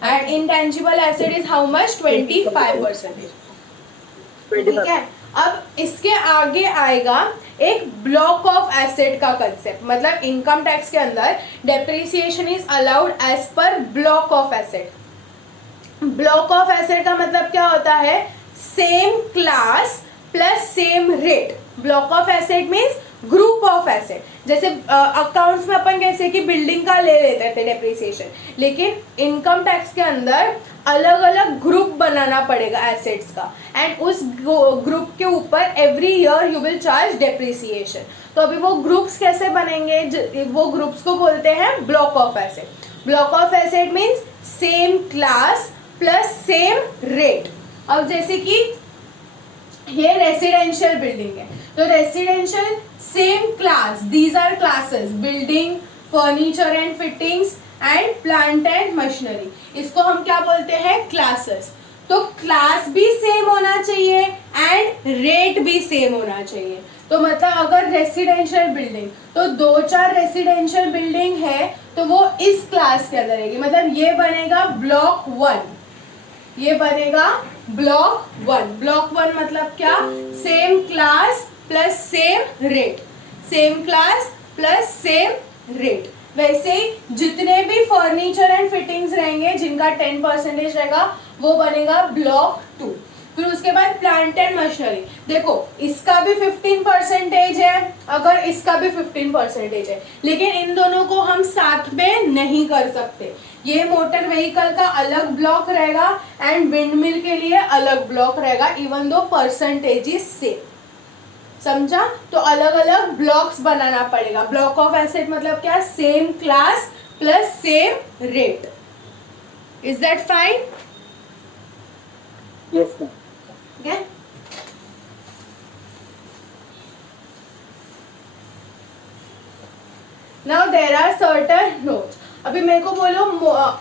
and intangible asset is how much, 25%। ठीक है। अब इसके आगे आएगा एक ब्लॉक ऑफ एसेट का कंसेप्ट, मतलब इनकम टैक्स के अंदर depreciation is allowed as per block of asset. Block of asset का मतलब क्या होता है, same class plus same rate. Block of asset means group of asset. जैसे अकाउंट्स में अपन कैसे कि बिल्डिंग का ले लेते थे डेप्रिसिएशन, लेकिन इनकम टैक्स के अंदर अलग अलग ग्रुप बनाना पड़ेगा एसेट्स का एंड उस ग्रुप के ऊपर every year you will charge depreciation. तो अभी वो ग्रुप्स कैसे बनेंगे, वो ग्रुप्स को बोलते हैं block of asset. Block of asset means same class plus same rate. अब जैसे कि ये रेसिडेंशियल बिल्डिंग है, तो residential same class, these are classes, building, furniture and fittings and plant and machinery, इसको हम क्या बोलते हैं, क्लासेस। तो क्लास भी सेम होना चाहिए एंड रेट भी सेम होना चाहिए। तो मतलब अगर रेसिडेंशियल बिल्डिंग, तो 2-4 रेसिडेंशियल बिल्डिंग है तो वो इस क्लास के अंदर रहेगी, मतलब ये बनेगा ब्लॉक 1, ये बनेगा ब्लॉक 1। ब्लॉक 1 मतलब क्या, same class plus same rate, same class plus same rate. वैसे ही जितने भी फर्नीचर एंड फिटिंग्स रहेंगे जिनका 10% रहेगा वो बनेगा ब्लॉक 2। फिर उसके बाद प्लांट एंड मशीनरी, देखो इसका भी 15% है, अगर इसका भी 15% है, लेकिन इन दोनों को हम साथ में नहीं कर सकते। ये मोटर व्हीकल का अलग ब्लॉक रहेगा एंड विंडमिल के लिए अलग ब्लॉक रहेगा, even though percentage is same. समझा? तो अलग अलग ब्लॉक्स बनाना पड़ेगा। ब्लॉक ऑफ एसेट मतलब क्या, same class plus same rate. Is that fine? Yes, ma'am. Okay. Now there are certain notes. अभी मेरे को बोलो,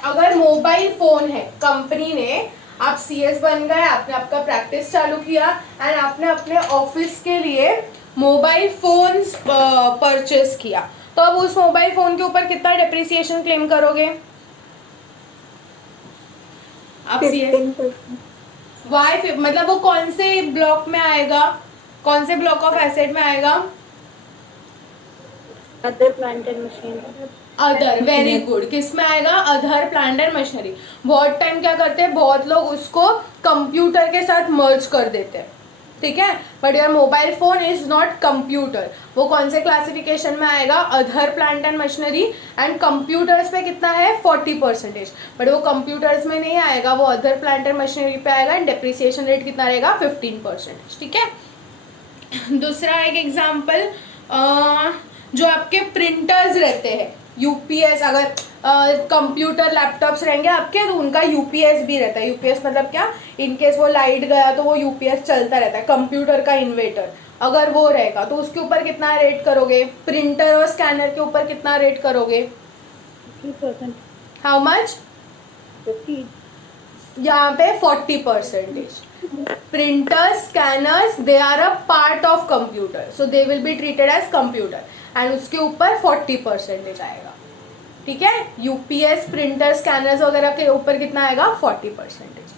अगर मोबाइल फोन है, कंपनी ने, आप CS बन गए, आपने आपका प्रैक्टिस चालू किया एंड आपने अपने ऑफिस के लिए मोबाइल फोन्स परचेस किया, तो अब उस मोबाइल फोन के ऊपर कितना डेप्रिसिएशन क्लेम करोगे आप? CS वाई, मतलब वो कौन से ब्लॉक में आएगा, कौन से ब्लॉक ऑफ एसेट में आएगा? Other plant and machine. Other, very good. किस में आएगा? Other plant and machinery. बहुत टाइम क्या करते हैं, बहुत लोग उसको कंप्यूटर के साथ मर्ज कर देते हैं, ठीक है, but your mobile phone is not computer. वो कौन से क्लासिफिकेशन में आएगा? Other plant and machinery. And computers पे कितना है? 40%, बट वो कंप्यूटर्स में नहीं आएगा, वो अदर प्लांट एंड मशीनरी पे आएगा। एंड डेप्रिसिएशन रेट कितना रहेगा? 15%, ठीक है। दूसरा एक एग्जाम्पल, जो आपके प्रिंटर्स रहते हैं, यूपीएस, अगर कंप्यूटर लैपटॉप्स रहेंगे आपके तो उनका यूपीएस भी रहता है। यूपीएस मतलब क्या? इनकेस वो लाइट गया तो वो यूपीएस चलता रहता है, कंप्यूटर का इन्वर्टर अगर वो रहेगा तो उसके ऊपर कितना रेट करोगे? प्रिंटर और स्कैनर के ऊपर कितना रेट करोगे? 50%. How much? 50. यहाँ पे 40%. Printers, scanners, they are a part of computer, so they will be treated as computer. And उसके ऊपर 40% आएगा, ठीक है। यूपीएस, प्रिंटर, स्कैनर्स वगैरह के ऊपर कितना आएगा? 40%.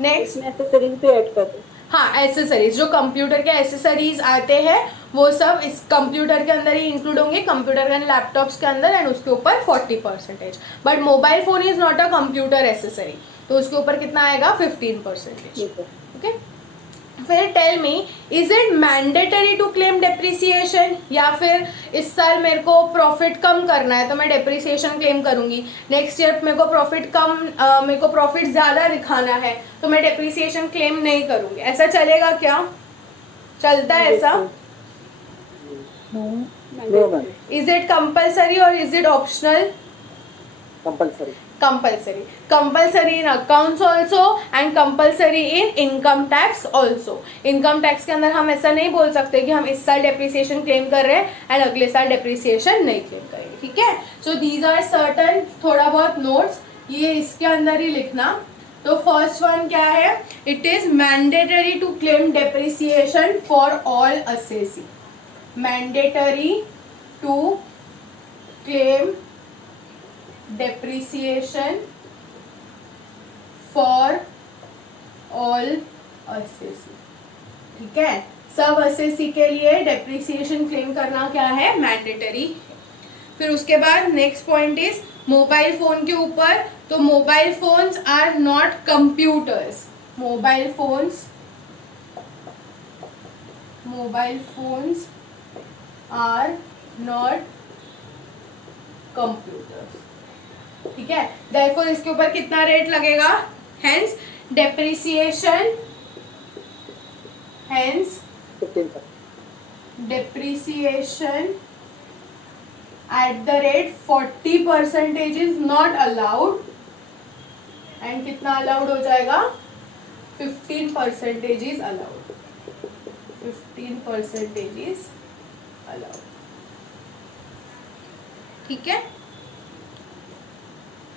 नेक्स्ट, इसमें एक्सेसरीज भी ऐड कर दो। हाँ, एसेसरीज, जो कंप्यूटर के एसेसरीज आते हैं वो सब इस कंप्यूटर के अंदर ही इंक्लूड होंगे, कंप्यूटर एंड लैपटॉप्स के अंदर, एंड उसके ऊपर 40%. But mobile phone is not a computer accessory, तो उसके ऊपर कितना आएगा? 15%. ओके, फिर tell me, is it mandatory to claim depreciation? या फिर इस साल मेरे को प्रॉफिट कम करना है तो मैं डेप्रिसिएशन क्लेम करूंगी, नेक्स्ट ईयर मेरे को प्रॉफिट कम, मेरे को प्रॉफिट ज़्यादा दिखाना है तो मैं डेप्रिसिएशन क्लेम नहीं करूंगी, ऐसा चलेगा क्या? चलता है ऐसा? No, ma'am. Is it compulsory और is it optional? Compulsory. Compulsory. Compulsory in accounts also and compulsory in income tax also. Income tax के अंदर हम ऐसा नहीं बोल सकते कि हम इस साल डेप्रिसिएशन क्लेम कर रहे हैं एंड अगले साल डेप्रिसिएशन नहीं क्लेम करेंगे, ठीक है। सो दीज आर सर्टन, थोड़ा बहुत नोट्स ये इसके अंदर ही लिखना। तो फर्स्ट वन क्या है? It is mandatory to claim depreciation for all assessee. Mandatory to claim depreciation for all assessee, ठीक है। सब असेसी के लिए डेप्रिसिएशन क्लेम करना क्या है? मैंडेटरी। फिर उसके बाद next point is mobile phone के ऊपर, तो mobile phones are not computers. Mobile phones are not computers, ठीक है। देयरफॉर इसके ऊपर कितना रेट लगेगा? Hence depreciation 15%. Depreciation at the rate 40% is not allowed, and कितना अलाउड हो जाएगा? 15% इज अलाउड. 15% इज अलाउड, ठीक है।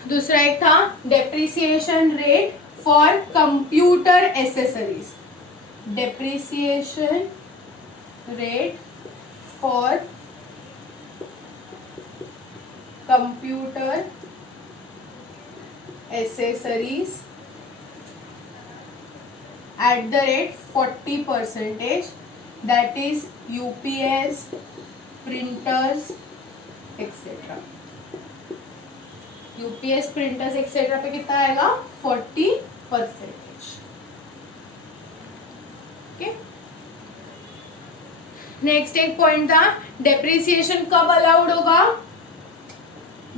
दूसरा एक था depreciation rate for computer accessories. Depreciation rate for computer accessories at the rate 40%, that is UPS, printers, etc. UPS, printers etcetera पे कितना आएगा? 40%. ओके, नेक्स्ट एक पॉइंट था, डेप्रिसिएशन कब अलाउड होगा?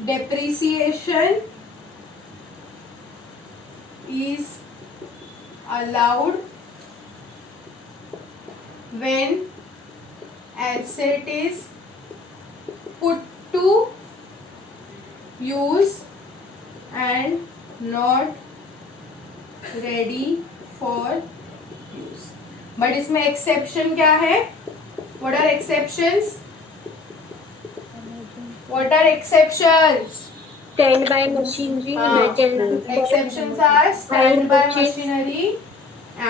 Depreciation is allowed when asset is put to use and not ready for use. But इसमें exception क्या है? What are exceptions? What are exceptions? Standby machinery, emergency. Exceptions are standby machinery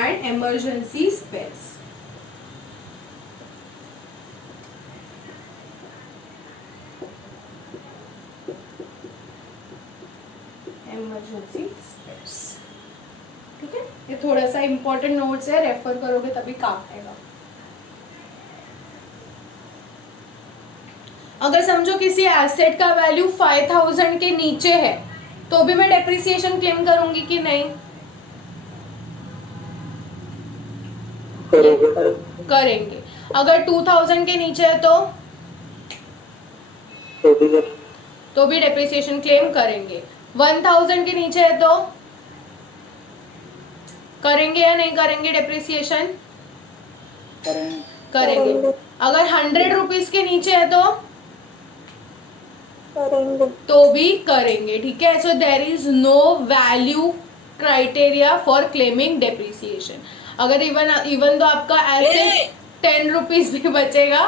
and emergency spares. Emergency spares, ठीक है। ये थोड़ा सा important notes है, refer करोगे तभी काम आएगा। अगर समझो किसी एसेट का वैल्यू 5000 के नीचे है तो भी मैं डेप्रिसिएशन क्लेम करूंगी कि नहीं? करेंगे। अगर 2000 के नीचे है तो भी डेप्रिसिएशन क्लेम करेंगे। 1000 के नीचे है तो करेंगे या नहीं करेंगे डेप्रिसिएशन? करेंगे। अगर 100 रुपीज के नीचे है तो भी करेंगे। ठीक है, so there is no value criteria for claiming depreciation. अगर इवन तो आपका एसेट 10 रुपीज भी बचेगा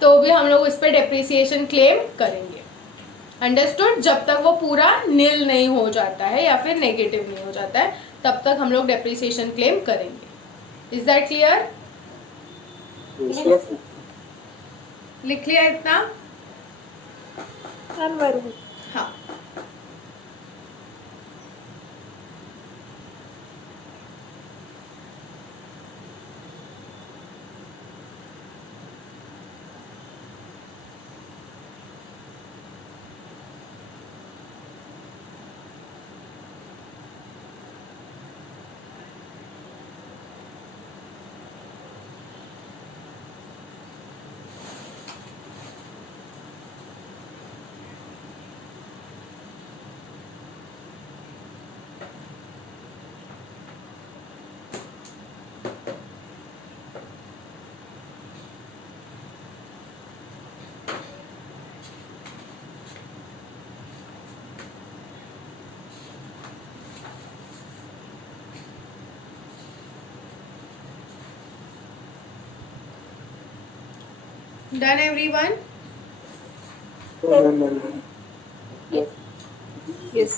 तो भी हम लोग उस पर डेप्रिसिएशन क्लेम करेंगे। अंडरस्टूड? जब तक वो पूरा नील नहीं हो जाता है या फिर नेगेटिव नहीं हो जाता है तब तक हम लोग डेप्रिसिएशन क्लेम करेंगे। Is that clear? लिख लिया इतना? हाँ। Done everyone? Yes.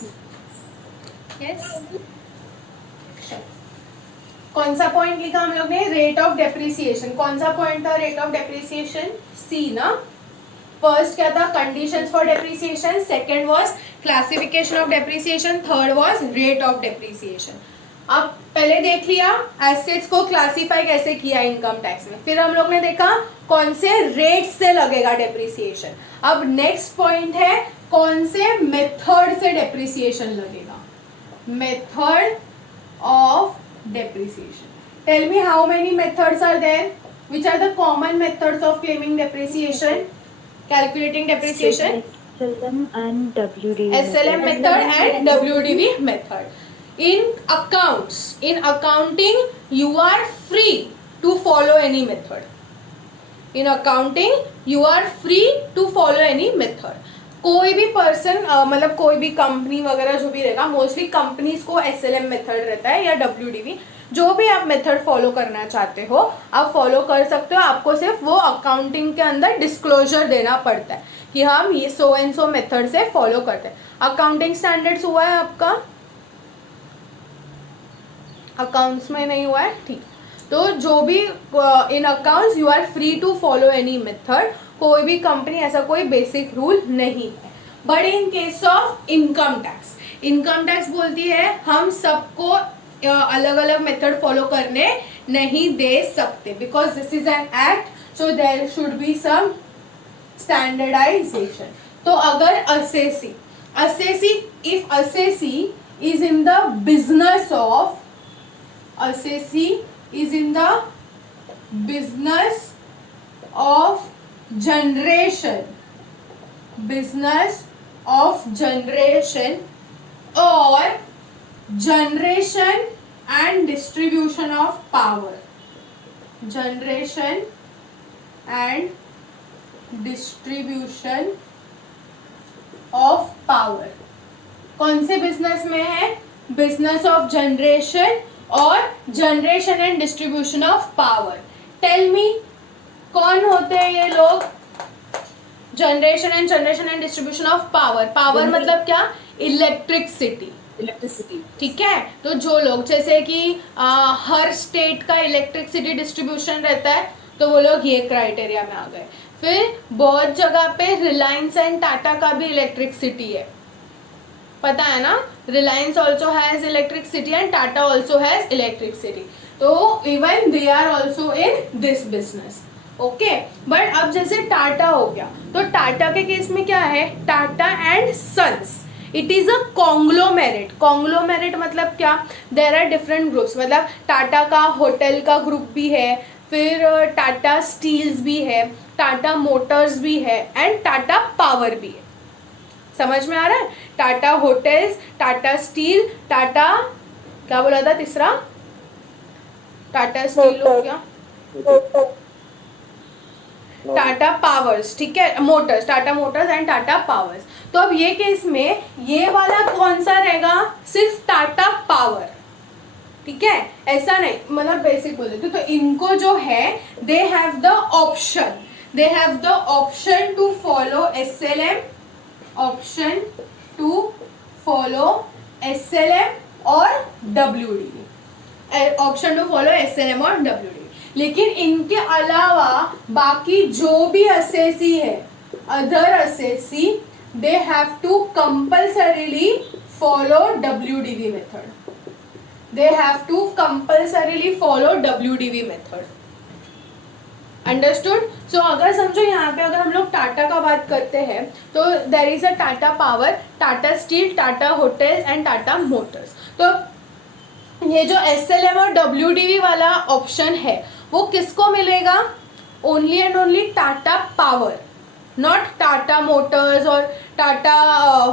कौन सा पॉइंट लिखा हम लोग ने? Rate of depreciation. कौन सा पॉइंट था रेट ऑफ डेप्रिसिएशन? सी ना। फर्स्ट क्या था? Conditions for depreciation, second was classification of depreciation, third was rate of depreciation. अब पहले देख लिया एसेट्स को क्लासिफाई कैसे किया इनकम टैक्स में, फिर हम लोग ने देखा कौन से रेट से लगेगा डेप्रिसिएशन। अब नेक्स्ट पॉइंट है कौन से मेथड से डेप्रिसिएशन लगेगा। Method of depreciation. Tell me how many methods are there? Which are the common methods of claiming depreciation, calculating depreciation? SLM method and WDV method. In accounting you are free to follow any method. In accounting you are free to follow any method. कोई भी person मतलब कोई भी company वगैरह जो भी रहेगा, mostly companies को SLM मेथड रहता है या WDV, जो भी आप मेथड फॉलो करना चाहते हो आप फॉलो कर सकते हो। आपको सिर्फ वो अकाउंटिंग के अंदर डिस्क्लोजर देना पड़ता है कि हम ये सो एंड सो मेथड से फॉलो करते हैं। अकाउंटिंग स्टैंडर्ड्स हुआ है आपका? अकाउंट्स में नहीं हुआ है, ठीक। तो जो भी in accounts you are free to follow any method, कोई भी कंपनी ऐसा कोई बेसिक रूल नहीं है। But in case of income tax बोलती है हम सबको अलग अलग मेथड फॉलो करने नहीं दे सकते, because this is an act, so there should be some standardization. तो अगर assessee if assessee is in the business of generation or generation and distribution of power, generation and distribution of power, कौन से business में है? Business of generation और generation and distribution of power. Tell me कौन होते हैं ये लोग? Generation and distribution of power. Power मतलब क्या? इलेक्ट्रिसिटी। ठीक है, तो जो लोग जैसे कि हर स्टेट का इलेक्ट्रिसिटी डिस्ट्रीब्यूशन रहता है तो वो लोग ये क्राइटेरिया में आ गए। फिर बहुत जगह पे रिलायंस एंड टाटा का भी इलेक्ट्रिसिटी है, पता है ना? Reliance also has electricity and Tata also has electricity, तो even they are also in this business. Okay. But अब जैसे टाटा हो गया, तो टाटा के केस में क्या है, Tata and Sons, it is a conglomerate. Conglomerate मतलब क्या, देर आर डिफरेंट ग्रुप्स, मतलब टाटा का होटल का ग्रुप भी है, फिर टाटा स्टील्स भी है, टाटा मोटर्स भी है, एंड टाटा पावर भी है। समझ में आ रहा है, टाटा होटल्स, टाटा स्टील, टाटा क्या बोला था तीसरा, टाटा स्टील हो गया, टाटा पावर्स, ठीक है, Motors, Tata Motors and Tata powers. तो अब ये केस में ये वाला कौन सा रहेगा, सिर्फ टाटा पावर, ठीक है, ऐसा नहीं, मतलब बेसिक बोल देते तो इनको जो है they have the option to follow SLM, option to follow SLM और WDV, option to follow SLM और WDV। लेकिन इनके अलावा बाकी जो भी असेसी है, other assessee, they have to compulsorily follow WDV method, they have to compulsorily follow WDV method, understood? So अगर समझो यहाँ पे अगर हम लोग टाटा का बात करते हैं तो there is a Tata power, Tata steel, Tata hotels and Tata Motors. तो ये जो SLM और WDV वाला ऑप्शन है वो किसको मिलेगा, only and only Tata power, not Tata Motors और टाटा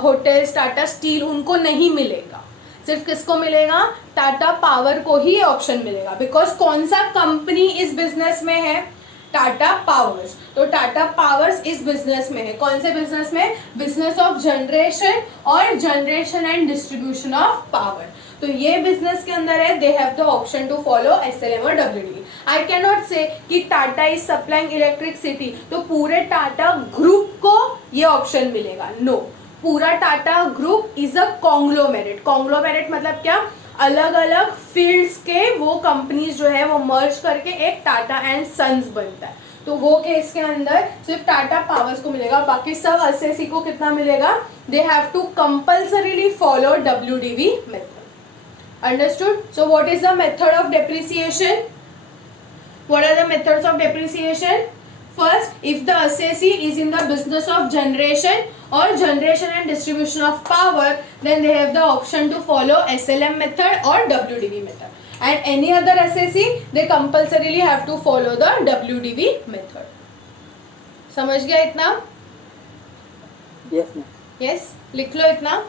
होटल्स, टाटा स्टील, उनको नहीं मिलेगा, सिर्फ किसको मिलेगा, टाटा पावर को ही ऑप्शन मिलेगा। बिकॉज कौन सा कंपनी इस बिजनेस में है, टाटा पावर्स। तो टाटा पावर्स इस बिजनेस में है, कौन से बिजनेस में, बिजनेस ऑफ जनरेशन और generation and distribution of power. तो ये बिजनेस के अंदर है, they have the option to follow SLM और WDV। I can not say कि टाटा इज सप्लाइंग इलेक्ट्रिसिटी तो पूरे टाटा ग्रुप को ये ऑप्शन मिलेगा, नो, पूरा Tata group is a conglomerate. Conglomerate मतलब क्या, अलग अलग फील्ड्स के वो कंपनीज जो है वो मर्ज करके एक टाटा एंड सन्स बनता है। तो वो केस के अंदर सिर्फ टाटा पावर्स को मिलेगा, बाकी सब असेसी को कितना मिलेगा, they have to compulsorily follow WDV method, understood? So what is the method of depreciation, what are the methods of depreciation? First, if the assessee is in the business of generation or generation and distribution of power, then they have the option to follow SLM method or WDV method. And any other assessee, they compulsorily have to follow the WDV method. समझ गया इतना? Yes, ma'am. Yes, लिख लो इतना।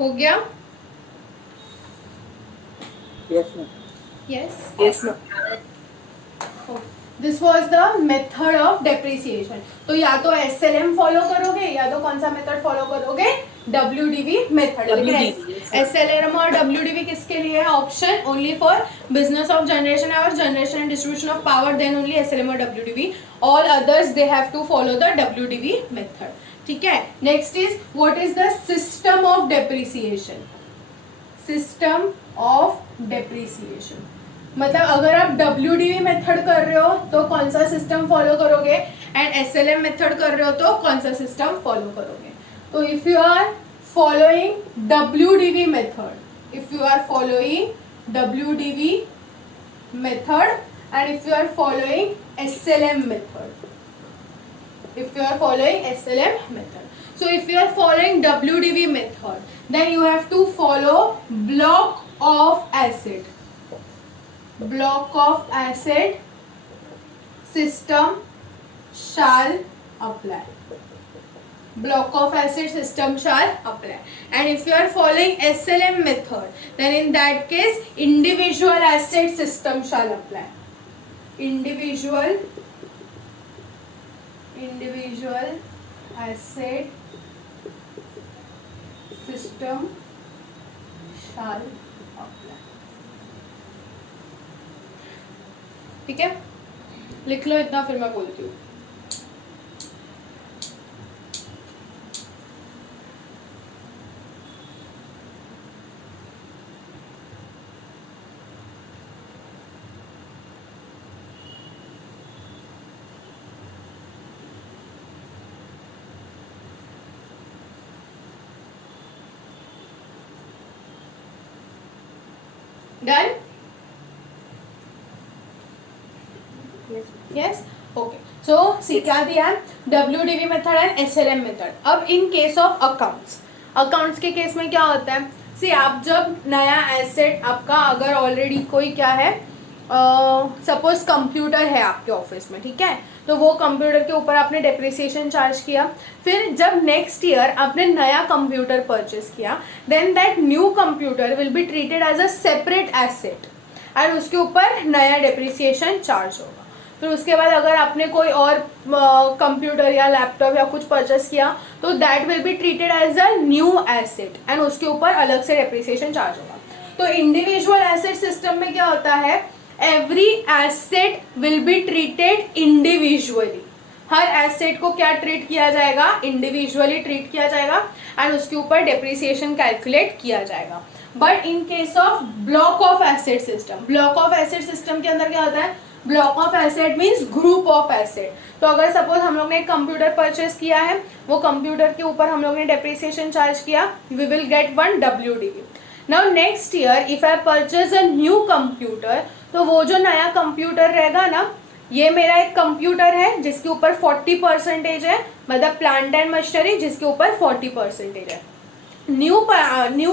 हो गया? Yes, ma'am. Yes. Yes, ma'am. This was the method of depreciation. तो या तो SLM फॉलो करोगे या तो कौन सा मेथड फॉलो करोगे, WDV मेथड। लेकिन SLM और WDV किसके लिए है, option only for business of generation और generation and distribution of power, then only SLM और WDV। All others they have to follow the WDV method, ठीक है। Next is what is the system of depreciation, system of depreciation मतलब अगर आप WDV method कर रहे हो तो कौन सा सिस्टम फॉलो करोगे, एंड SLM मेथड कर रहे हो तो कौन सा सिस्टम फॉलो करोगे। तो if you are following WDV method, if you are following WDV method and if you are following SLM method, if you are following SLM method. So if you are following WDV method, then you have to follow block of acid. block of asset system shall apply. Block of asset system shall apply. And if you are following SLM method, then in that case individual asset system shall apply. Individual asset system shall apply. ठीक है, लिख लो इतना, फिर मैं बोलती हूँ. Done? Yes? Okay. So, see क्या दिया है? WDV method and SLM method. अब in case of accounts के केस में क्या होता है? See, आप जब नया एसेट आपका अगर ऑलरेडी कोई क्या है, सपोज कंप्यूटर है आपके ऑफिस में, ठीक है, तो वो कंप्यूटर के ऊपर आपने डेप्रिसिएशन चार्ज किया. फिर जब नेक्स्ट ईयर आपने नया कंप्यूटर परचेस किया, then that new computer will be treated as a separate asset और उसके ऊपर नया डेप्रिसिएशन चार्ज होगा. फिर उसके बाद अगर आपने कोई और कंप्यूटर या लैपटॉप या कुछ परचेस किया तो that will be treated as a new asset and उसके ऊपर अलग से डेप्रिसिएशन चार्ज होगा. तो इंडिविजुअल एसेट सिस्टम में क्या होता है, every asset will be treated individually. Her asset को क्या ट्रीट किया जाएगा, इंडिविजुअली ट्रीट किया जाएगा एंड उसके ऊपर डेप्रिसिएशन कैलकुलेट किया जाएगा. But in case of block of asset system, block of asset system के अंदर क्या होता है, block of asset means group of asset. तो अगर सपोज हम लोग ने एक कंप्यूटर परचेस किया है, वो कंप्यूटर के ऊपर हम लोग ने डेप्रिसिएशन चार्ज किया, we will get 1 WDV. Now next year if I purchase a new computer, तो वो जो नया कंप्यूटर रहेगा ना, ये मेरा एक कंप्यूटर है जिसके ऊपर 40% है, मतलब प्लांट एंड मशीनरी जिसके ऊपर 40% है. New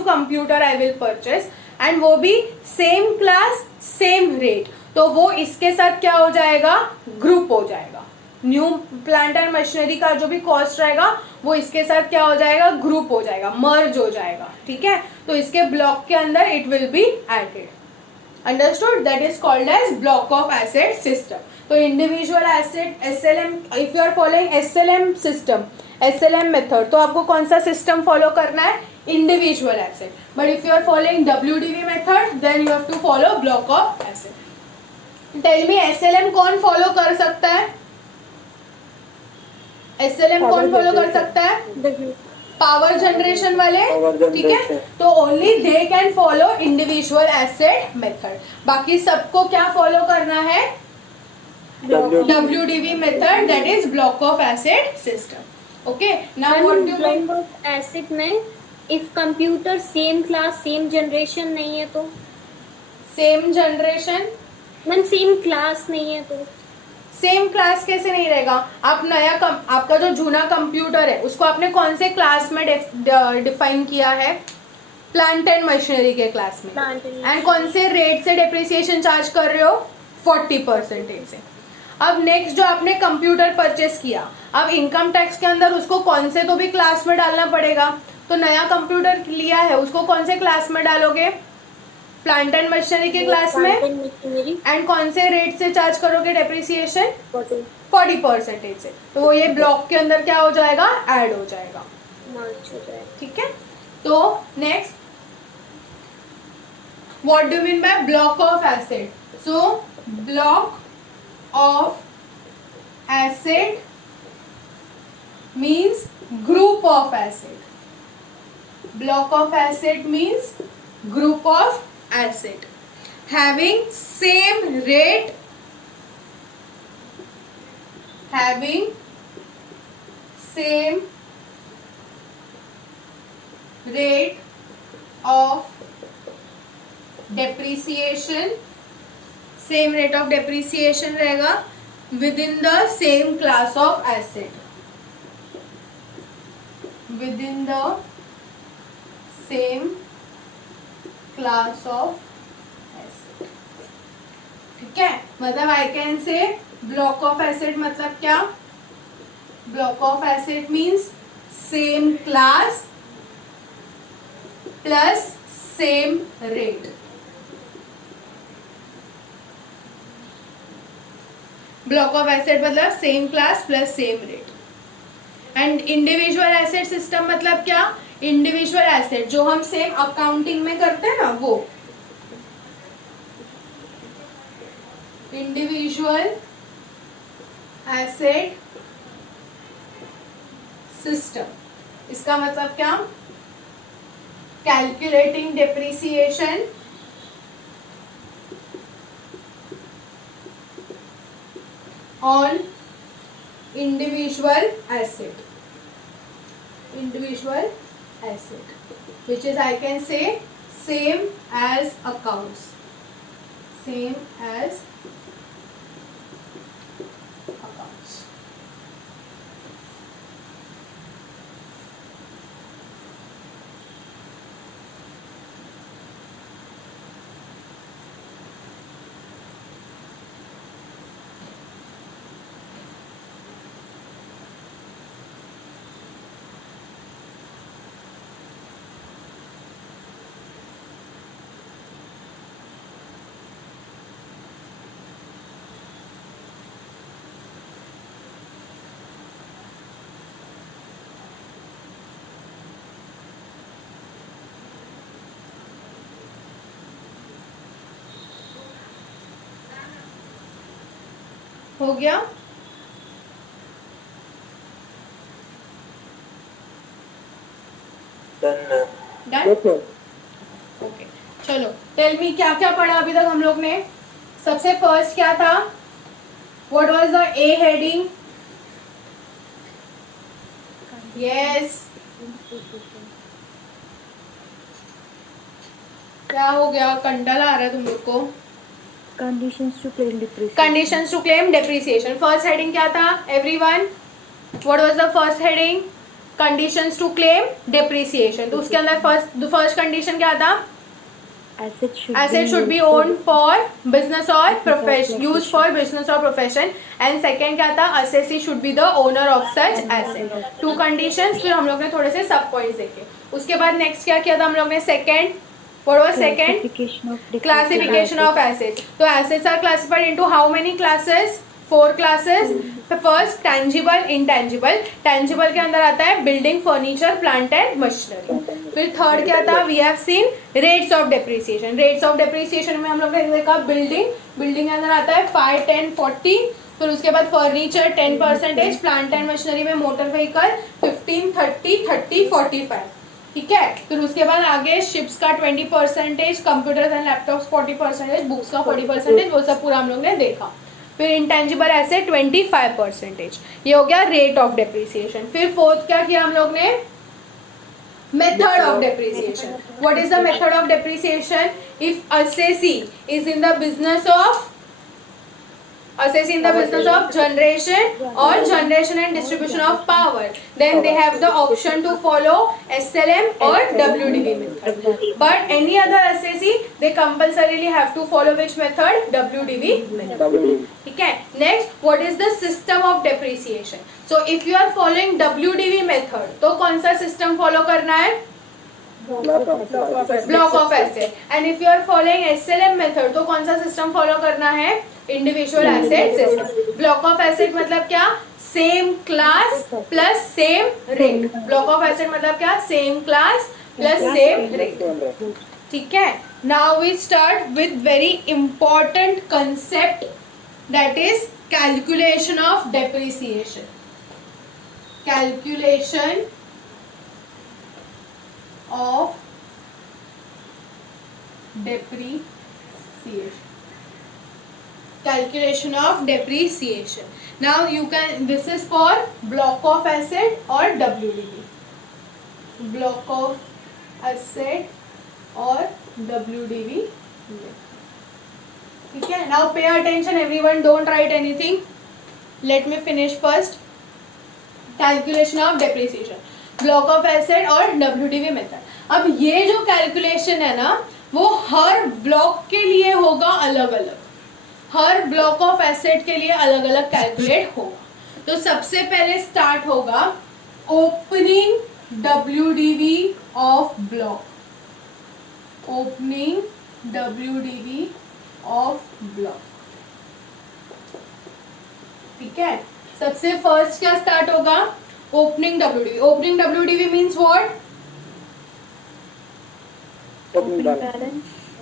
computer I will purchase and वो भी सेम क्लास सेम रेट, तो वो इसके साथ क्या हो जाएगा, ग्रुप हो जाएगा. न्यू प्लांट एंड मशीनरी का जो भी कॉस्ट रहेगा वो इसके साथ क्या हो जाएगा, ग्रुप हो जाएगा, मर्ज हो जाएगा. ठीक है, तो इसके ब्लॉक के अंदर it will be added. Understood? That is called as block of asset system. तो individual asset SLM, if you are following SLM system, SLM method, तो आपको कौन सा सिस्टम फॉलो करना है, individual asset. But if you are following WDV method, then you have to follow block of asset. Tell me SLM कौन follow कर सकता है, SLM कौन फॉलो कर सकता है, पावर जनरेशन वाले. ठीक है, तो only they can follow individual asset method. बाकी सबको क्या फॉलो करना है, WDV method, that is block of asset system. Okay, now what do mean block of asset में if computer same class same generation नहीं है तो, same generation ma'am same class नहीं है तो, सेम क्लास कैसे नहीं रहेगा. आप नया आपका जो जूना कंप्यूटर है उसको आपने कौन से क्लास में डिफाइन किया है, प्लांट एंड मशीनरी के क्लास में, एंड कौन से रेट से डेप्रिसिएशन चार्ज कर रहे हो, 40% से. अब नेक्स्ट जो आपने कंप्यूटर परचेस किया, अब इनकम टैक्स के अंदर उसको कौन से तो भी क्लास में डालना पड़ेगा. तो नया कंप्यूटर लिया है उसको कौन से क्लास में डालोगे, प्लांट एंड मशीनरी के क्लास में, एंड कौन से रेट से चार्ज करोगे डेप्रिसिएशन, 40% से. तो वो ये ब्लॉक के अंदर क्या हो जाएगा, ऐड हो जाएगा. ठीक है, तो next what do mean by block of asset. So block of asset means group of asset. Block of asset means group of asset having same rate, having same rate of depreciation, same rate of depreciation रहेगा within the same class of asset, within the same class of asset. ठीक है, मतलब I can say block of asset मतलब क्या, block of asset means same class plus same rate. Block of asset मतलब same class plus same rate. And individual asset system मतलब क्या, individual asset जो हम सेम अकाउंटिंग में करते हैं ना वो. इंडिविजुअल एसेट सिस्टम, इसका मतलब क्या, calculating depreciation on individual asset, which is I can say same as accounts, same as accounts. हो गया, डन. ओके. ओके, चलो टेल मी क्या क्या पढ़ा अभी तक हम लोग ने. सबसे फर्स्ट क्या था, what was the A heading. Yes, क्या हो गया, कंडल आ रहा है तुम लोग को. Conditions to claim depreciation. Conditions to claim depreciation. First heading क्या था everyone, what was the first heading, conditions to claim depreciation. तो उसके अंदर फर्स्ट कंडीशन क्या था, asset should be owned for business or profession, used for business or profession. And second क्या था, assessee should be the owner of such asset. To conditions. फिर हम लोग ने थोड़े से सब पॉइंट्स देखे. उसके बाद नेक्स्ट क्या किया था हम लोग ने, second, what was second, classification of assets. So assets are classified into how many classes, 4 classes. First tangible, intangible. tangible के अंदर आता है building, furniture, plant and machinery. फिर थर्ड क्या था, we have seen rates of depreciation. Rates of depreciation में हम लोग ने देखा बिल्डिंग के अंदर आता है 5, 10, 40. फिर उसके बाद फर्नीचर 10%, प्लांट एंड मशीनरी में मोटर व्हीकल 15, 30, 30, 45. ठीक है. फिर उसके बाद आगे शिप्स का 20%, कंप्यूटर्स एंड लैपटॉप्स 40%, बुक्स का 40%, वो सब पूरा हम लोग ने देखा. फिर इंटेंजिबल एसेट 25%. ये हो गया रेट ऑफ डेप्रिसिएशन. फिर फोर्थ क्या किया हम लोग ने, method of depreciation. What is the method of depreciation, if assessee is in the business of generation or generation and distribution of power, then they have the option to follow SLM or WDV method. But any other assessee, they compulsorily have to follow which method, WDV method. ठीक है. Next, what is the system of depreciation? So if you are following WDV method, तो कौन सा system follow करना है, block of asset. And if you are following SLM method, तो कौन सा सिस्टम फॉलो करना है, individual asset system. Block of asset मतलब क्या, same class plus same rate. Block of asset मतलब क्या, same class plus same rate. ठीक है. Now we start with very important concept, that is calculation of depreciation. Calculation of depreciation. Calculation of depreciation. Now you can, this is for block of asset or WDV. Block of asset or WDV. ठीक है. Now pay attention everyone, don't write anything. Let me finish first. Calculation of depreciation, block of asset और WDV method. अब ये जो calculation है ना, वो हर block के लिए होगा अलग अलग. हर ब्लॉक ऑफ एसेट के लिए अलग अलग कैलकुलेट होगा। तो सबसे पहले स्टार्ट होगा opening WDV of block, opening WDV of block, ठीक है। सबसे फर्स्ट क्या स्टार्ट होगा, opening WDV। Opening WDV means what, opening balance,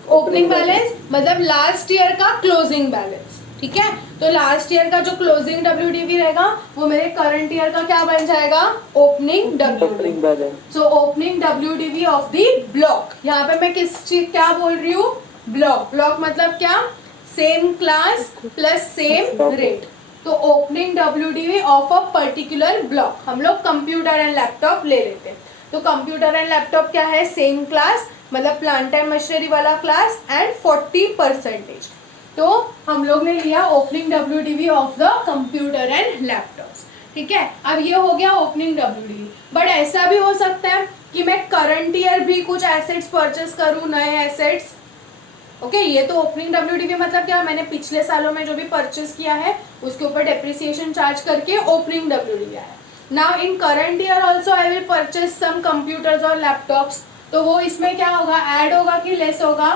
opening balance मतलब लास्ट ईयर का क्लोजिंग बैलेंस, ठीक है। तो लास्ट ईयर का जो क्लोजिंग WDV रहेगा वो मेरे करंट ईयर का क्या बन जाएगा, opening WDV। Balance, so opening WDV of the block, यहाँ पे मैं किस चीज क्या बोल रही हूँ, ब्लॉक। ब्लॉक मतलब क्या, same class plus same rate. तो opening WDV of a particular block, हम लोग कंप्यूटर एंड लैपटॉप ले लेते हैं। तो कंप्यूटर एंड लैपटॉप क्या है, सेम क्लास मतलब प्लांट एंड मशीनरी वाला क्लास एंड 40%। तो हम लोग ने लिया opening WDV of the computer and laptops, ठीक है। अब ये हो गया ओपनिंग WDV। बट ऐसा भी हो सकता है कि मैं करंट ईयर भी कुछ एसेट्स परचेस करूं, नए एसेट्स, ओके। ये तो ओपनिंग WDV मतलब क्या, मैंने पिछले सालों में जो भी परचेस किया है उसके ऊपर डेप्रिसिएशन चार्ज करके ओपनिंग WDV आया। Now in current year also I will purchase some computers और लैपटॉप्स, तो वो इसमें क्या होगा, ऐड होगा कि लेस होगा,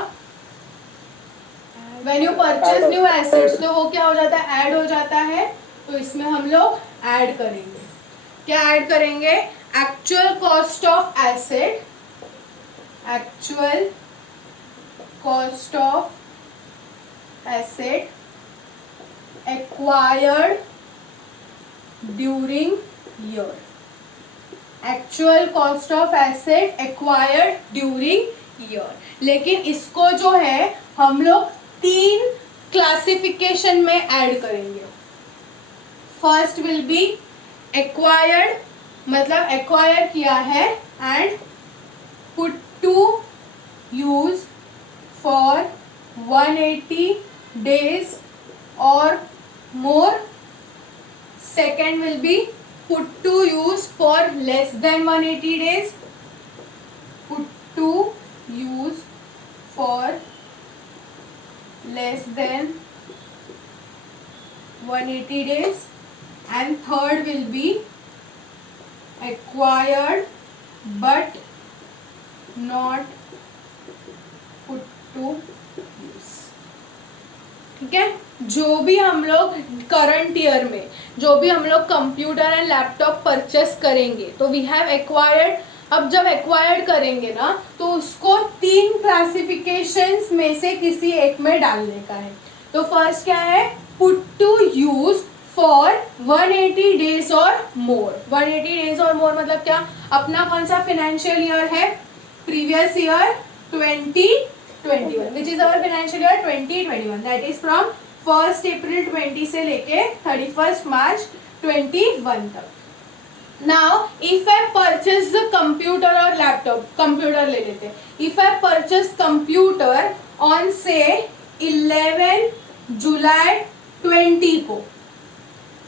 when you purchase new assets तो वो क्या हो जाता है, ऐड हो जाता है। तो इसमें हम लोग ऐड करेंगे, क्या ऐड करेंगे, actual cost of asset, actual cost of asset acquired during year, actual cost of asset acquired during year. लेकिन इसको जो है हम लोग 3 क्लासिफिकेशन में ऐड करेंगे। फर्स्ट विल बी एक्वायर्ड, मतलब एक्वायर किया है and put to use for 180 days or more. Second will be put to use for less than 180 days, put to use for less than 180 days, and third will be acquired but not put to use, ठीक है। जो भी हम लोग current year में जो भी हम लोग कंप्यूटर एंड लैपटॉप परचेस करेंगे तो वी हैव एक्वायर्ड। अब जब एक्वायर्ड करेंगे ना तो उसको 3 क्लासिफिकेशंस में से किसी एक में डालने का है। तो फर्स्ट क्या है, put to use for 180 days और मोर। 180 डेज और मोर मतलब क्या, अपना कौन सा फाइनेंशियल ईयर है, previous year 2021 which is our financial year 2021, that is from 1 अप्रैल 20 से लेके 31 मार्च 21 तक। Now if I purchase the computer और लैपटॉप, कंप्यूटर ले लेते हैं, if I purchase computer on से 11 जुलाई 20 को,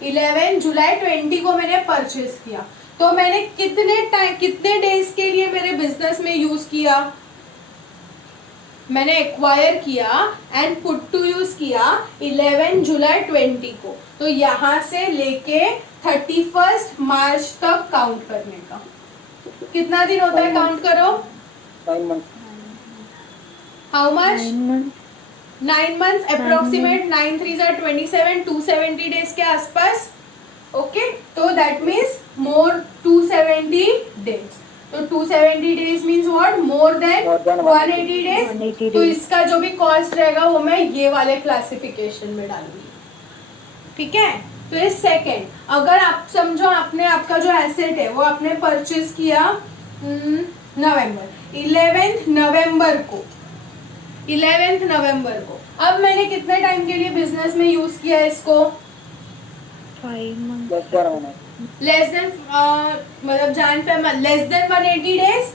11 जुलाई 20 को मैंने परचेज किया, तो मैंने कितने डेज के लिए मेरे बिजनेस में यूज किया, मैंने एक्वायर किया एंड पुट टू यूज किया 11 जुलाई 20 को। तो यहां से लेके 31 मार्च तक काउंट करने का, कितना दिन होता है काउंट करो, 9 months, how much, 9 months. 9 months approximate, 9 3 are 27, 270 days के आसपास, ओके। तो दैट मीन्स मोर 270 डेज। तो 270 days means what, more than 180 days. 180 तो days. इसका जो भी कॉस्ट रहेगा वो मैं ये वाले क्लासिफिकेशन में डालूंगी, ठीक है। तो ये सेकेंड, अगर आप समझो आपने आपका जो एसेट है वो आपने परचेज किया नवंबर 11 नवंबर को, 11 नवंबर को, अब मैंने कितने टाइम के लिए बिजनेस में यूज किया इसको, 5 months. just for a minute. Less than मतलब जान पे less than 180 days,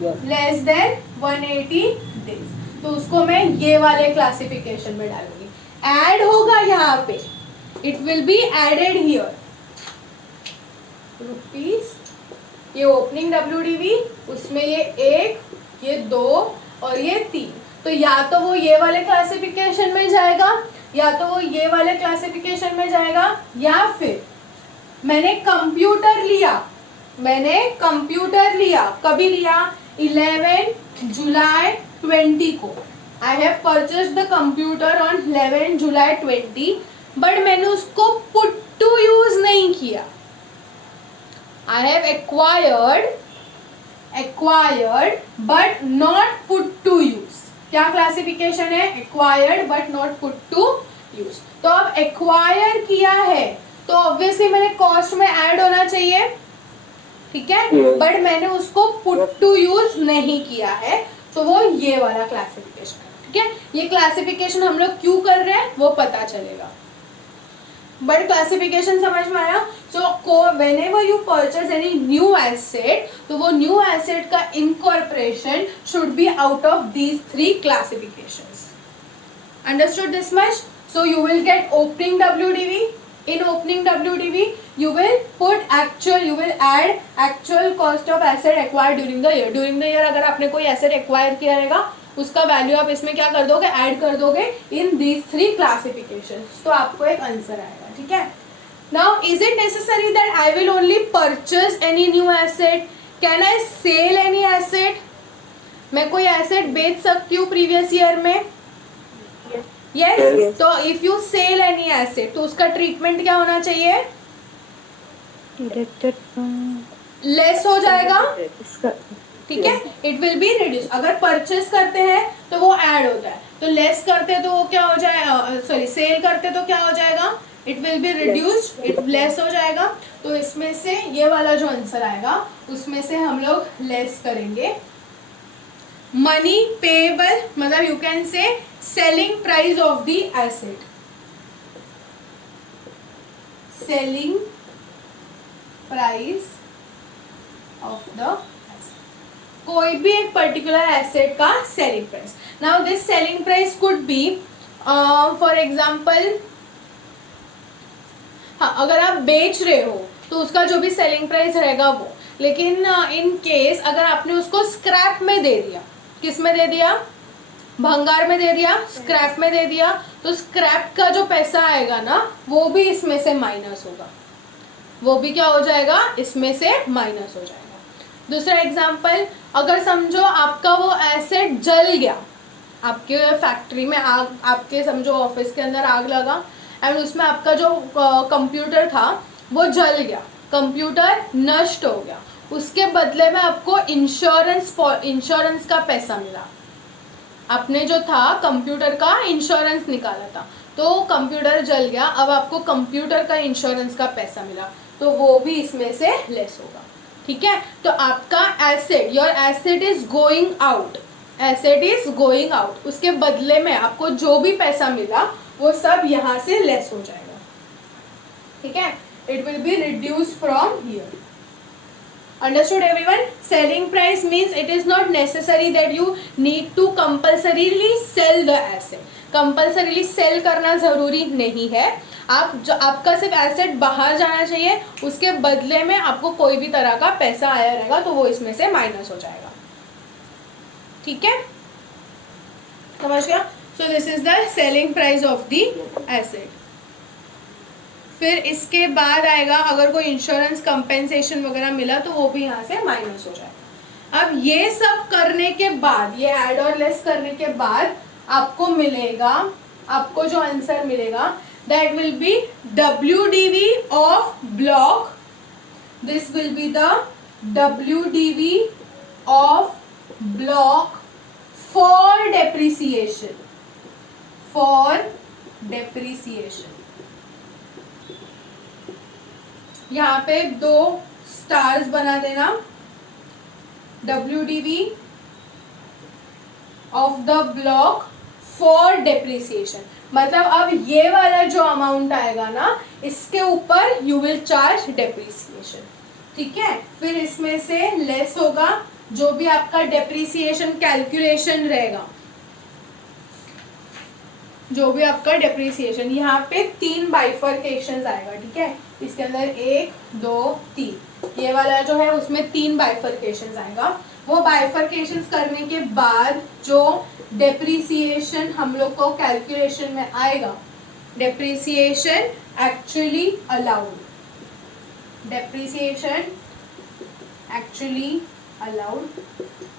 Yes. Less than 180 days, तो उसको मैं ये वाले क्लासिफिकेशन में डालूंगी। ऐड होगा यहाँ पे, it will be added here rupees, ये ओपनिंग WDV, उसमें ये 1, ये 2 और ये 3, तो या तो वो ये वाले क्लासिफिकेशन में जाएगा या तो वो ये वाले क्लासिफिकेशन में जाएगा, या फिर मैंने कंप्यूटर लिया, कभी लिया 11 जुलाई 20 को। I have purchase the computer on 11 July 20, but मैंने उसको पुट टू यूज नहीं किया। I have acquired but not put to use. क्या क्लासिफिकेशन है? Acquired but not put to use. तो अब एक्वायर किया है तो ऑब्वियसली मैंने कॉस्ट में ऐड होना चाहिए, ठीक है, बट मैंने उसको पुट टू यूज नहीं किया है, तो वो ये वाला क्लासिफिकेशन है, ठीक है। ये क्लासिफिकेशन हम लोग क्यों कर रहे हैं वो पता चलेगा, बट क्लासिफिकेशन समझ में आया। सो whenever you purchase any new asset, तो वो न्यू एसेट का incorporation should be out of these 3 classifications. Understood this much? So you will get opening WDV. In opening WDV, you will add actual cost of asset acquired during the year. During the year अगर आपने कोई asset acquire किया रहेगा, उसका value आप इसमें क्या कर दोगे? ऐड कर दोगे इन दीज 3 क्लासिफिकेशंस, तो आपको एक आंसर आएगा, ठीक है। Now is it necessary that I will only purchase any new asset? Can I sell any asset? मैं कोई एसेट बेच सकती हूँ प्रीवियस ईयर में? यस। तो if you sell any asset तो उसका ट्रीटमेंट क्या होना चाहिए? डिडक्टेड फ्रॉम, लेस हो जाएगा, ठीक है, इट विल बी रिड्यूस। अगर परचेस करते हैं तो वो ऐड होता है, तो लेस करते तो वो क्या हो जाएगा, सॉरी सेल करते तो क्या हो जाएगा? It will be reduced, it less हो जाएगा। तो इसमें से ये वाला जो आंसर आएगा उसमें से हम लोग लेस करेंगे मनी पेएबल, मतलब यू कैन से selling price of the asset, selling price of the कोई भी एक पर्टिकुलर एसेट का selling price. Now this selling price could be for example, हाँ, अगर आप बेच रहे हो तो उसका जो भी सेलिंग प्राइस रहेगा वो, लेकिन इन केस अगर आपने उसको स्क्रैप में दे दिया, किस में दे दिया? भंगार में दे दिया, स्क्रैप में दे दिया, तो स्क्रैप का जो पैसा आएगा ना वो भी इसमें से माइनस होगा, वो भी क्या हो जाएगा? इसमें से माइनस हो जाएगा। दूसरा एग्जाम्पल, अगर समझो आपका वो एसेट जल गया, आपके फैक्ट्री में आग, आपके समझो ऑफिस के अंदर आग लगा एंड उसमें आपका जो कंप्यूटर था वो जल गया, कंप्यूटर नष्ट हो गया, उसके बदले में आपको इंश्योरेंस का पैसा मिला। आपने जो था कंप्यूटर का इंश्योरेंस निकाला था, तो कंप्यूटर जल गया, अब आपको कंप्यूटर का इंश्योरेंस का पैसा मिला, तो वो भी इसमें से लेस होगा, ठीक है। तो आपका asset, your asset is going out, asset is going out, उसके बदले में आपको जो भी पैसा मिला वो सब यहाँ से लेस हो जाएगा, ठीक है। It will be reduced from here. Understood everyone? Selling price means it is not necessary that you need to compulsorily sell the asset. Compulsorily sell करना जरूरी नहीं है, आप जो आपका सिर्फ एसेट बाहर जाना चाहिए, उसके बदले में आपको कोई भी तरह का पैसा आया रहेगा तो वो इसमें से माइनस हो जाएगा, ठीक है, समझ गया? सो this is the selling price of the asset. फिर इसके बाद आएगा अगर कोई इंश्योरेंस कंपेंसेशन वगैरह मिला तो वो भी यहाँ से माइनस हो जाएगा। अब ये सब करने के बाद, ये ऐड और लेस करने के बाद आपको मिलेगा, आपको जो आंसर मिलेगा that will B WDV of block, this will be the WDV of block for depreciation, for depreciation. यहाँ पे 2 स्टार्स बना देना, WDV of the block for depreciation, मतलब अब ये वाला जो अमाउंट आएगा ना इसके ऊपर यू विल चार्ज डेप्रिसिएशन, ठीक है। फिर इसमें से लेस होगा जो भी आपका डेप्रिसिएशन कैलकुलेशन रहेगा, जो भी आपका डेप्रिसिएशन, यहाँ पे 3 बाइफर्केशंस आएगा, ठीक है, इसके अंदर 1 2 3, ये वाला जो है उसमें 3 बाइफर्केशंस आएगा। वो बाइफर्केशंस करने के बाद जो डेप्रिसिएशन हम लोग को कैलकुलेशन में आएगा depreciation actually allowed, depreciation actually allowed,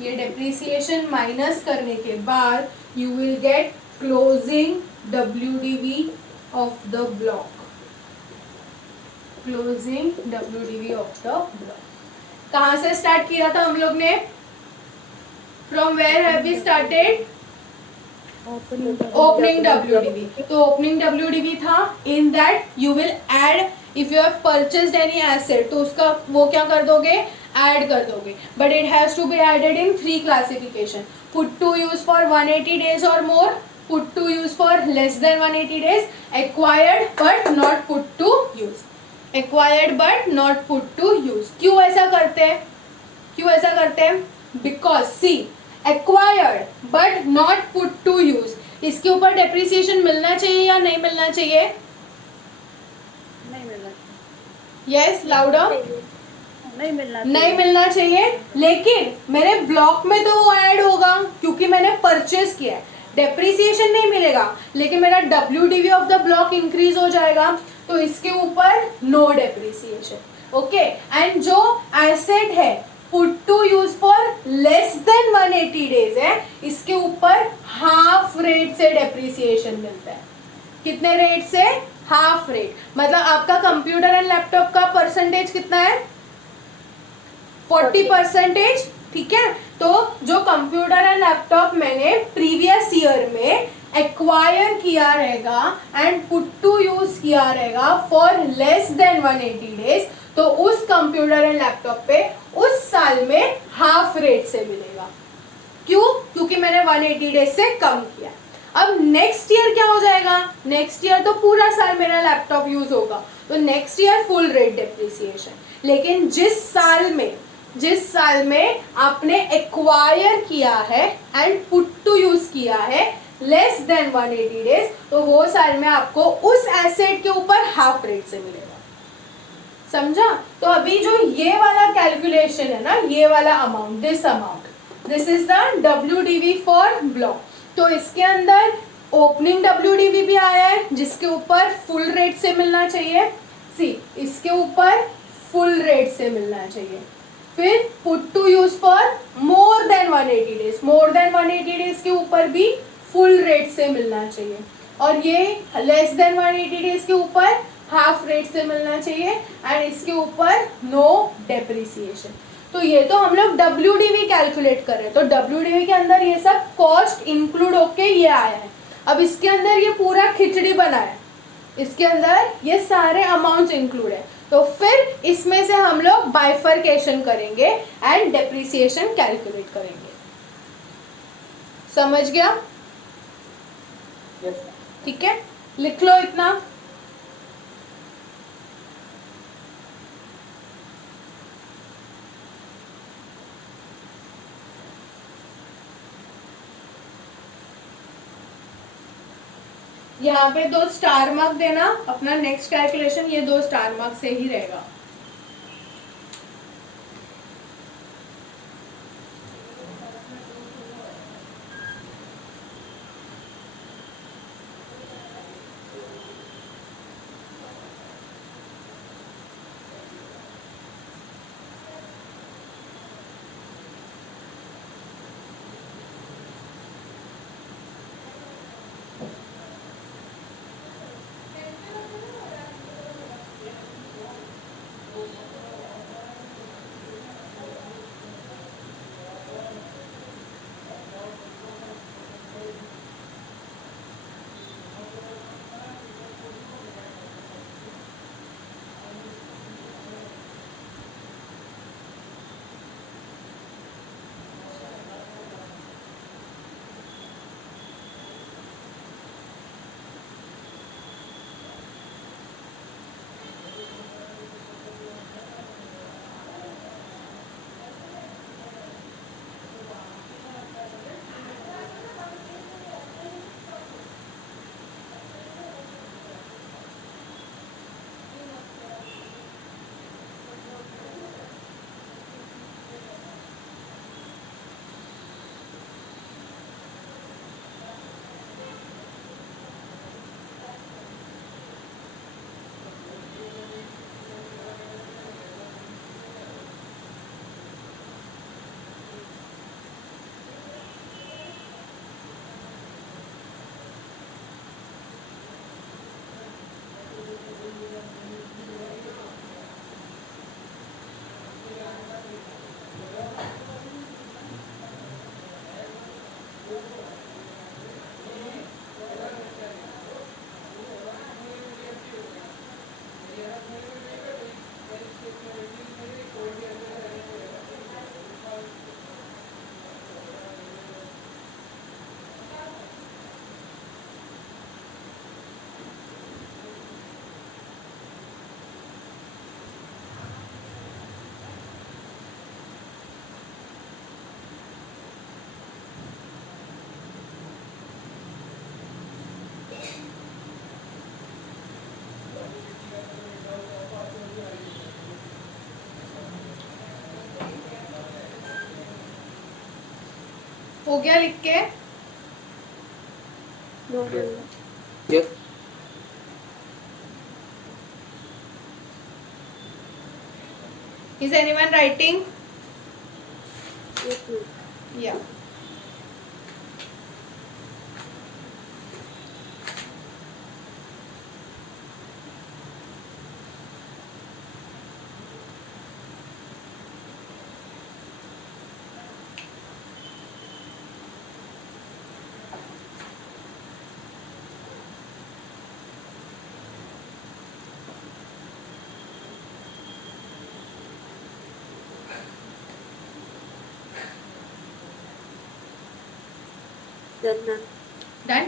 ये depreciation माइनस करने के बाद you will get closing WDV of the block, closing WDV of the block. कहाँ से स्टार्ट किया था हम लोग ने? From where have we started? Opening WDV. तो opening WDV था, in that you will add if you have purchased any asset, तो उसका वो क्या कर दोगे? Add कर दोगे. But it has to be added in 3 classification. Put to use for 180 days or more, put to use for less than 180 days, acquired but not put to use. Acquired but not put to use. क्यों ऐसा करते हैं? क्यों ऐसा करते हैं? Because see, acquired but not put to use, इसके ऊपर depreciation मिलना चाहिए या नहीं मिलना चाहिए? नहीं मिलना, Yes, louder. नहीं मिलना चाहिए, लेकिन मेरे ब्लॉक में तो वो ऐड होगा क्योंकि मैंने परचेज किया है. डेप्रिसिएशन नहीं मिलेगा, लेकिन मेरा WDV of the block increase हो जाएगा, तो इसके ऊपर नो डेप्रिसिएशन. ओके, एंड जो एसेट है put to use for less than 180 days है, इसके ऊपर हाफ रेट से डेप्रिसिएशन मिलता है. कितने रेट से? Half rate. मतलब आपका कंप्यूटर एंड लैपटॉप का परसेंटेज कितना है? 40%. ठीक है, तो जो कंप्यूटर एंड लैपटॉप मैंने प्रीवियस ईयर में एक्वायर किया रहेगा एंड पुट टू यूज किया रहेगा फॉर लेस देन 180 डेज, तो उस कंप्यूटर एंड लैपटॉप पे उस साल में हाफ रेट से मिलेगा. क्यों? क्योंकि मैंने 180 डेज से कम किया. अब नेक्स्ट ईयर क्या हो जाएगा? नेक्स्ट ईयर तो पूरा साल मेरा लैपटॉप यूज होगा, तो next year full rate depreciation. लेकिन जिस साल में आपने एक्वायर किया है एंड पुट टू यूज किया है लेस देन 180 डेज, तो वो साल में आपको उस एसेट के ऊपर हाफ रेट से मिलेगा. समझा? तो अभी जो ये वाला कैलकुलेशन है ना, ये वाला amount, this is the WDV for block. तो इसके अंदर ओपनिंग WDV भी आया है जिसके ऊपर फुल रेट से मिलना चाहिए. सी, इसके ऊपर फुल रेट से मिलना चाहिए. फिर put to use for more than 180 days, more than 180 days के ऊपर भी फुल रेट से मिलना चाहिए. और ये लेस देन 180 डेज के ऊपर हाफ रेट से मिलना चाहिए एंड इसके ऊपर नो डेप्रिसिएशन. तो ये तो हम लोग WDV कैलकुलेट कर रहे हैं, तो WDV के अंदर ये सब कॉस्ट इंक्लूड होके ये आया है. अब इसके अंदर ये पूरा खिचड़ी बना है, इसके अंदर ये सारे अमाउंट्स इंक्लूड है. तो फिर इसमें से हम लोग बाइफर्केशन करेंगे एंड डेप्रिसिएशन कैलकुलेट करेंगे. समझ गया? Yes. ठीक है, लिख लो इतना. यहाँ पे 2 स्टार मार्क देना. अपना नेक्स्ट कैलकुलेशन ये 2 स्टार मार्क से ही रहेगा. हो गया लिख के? Yes. Is anyone writing? Yeah. Done?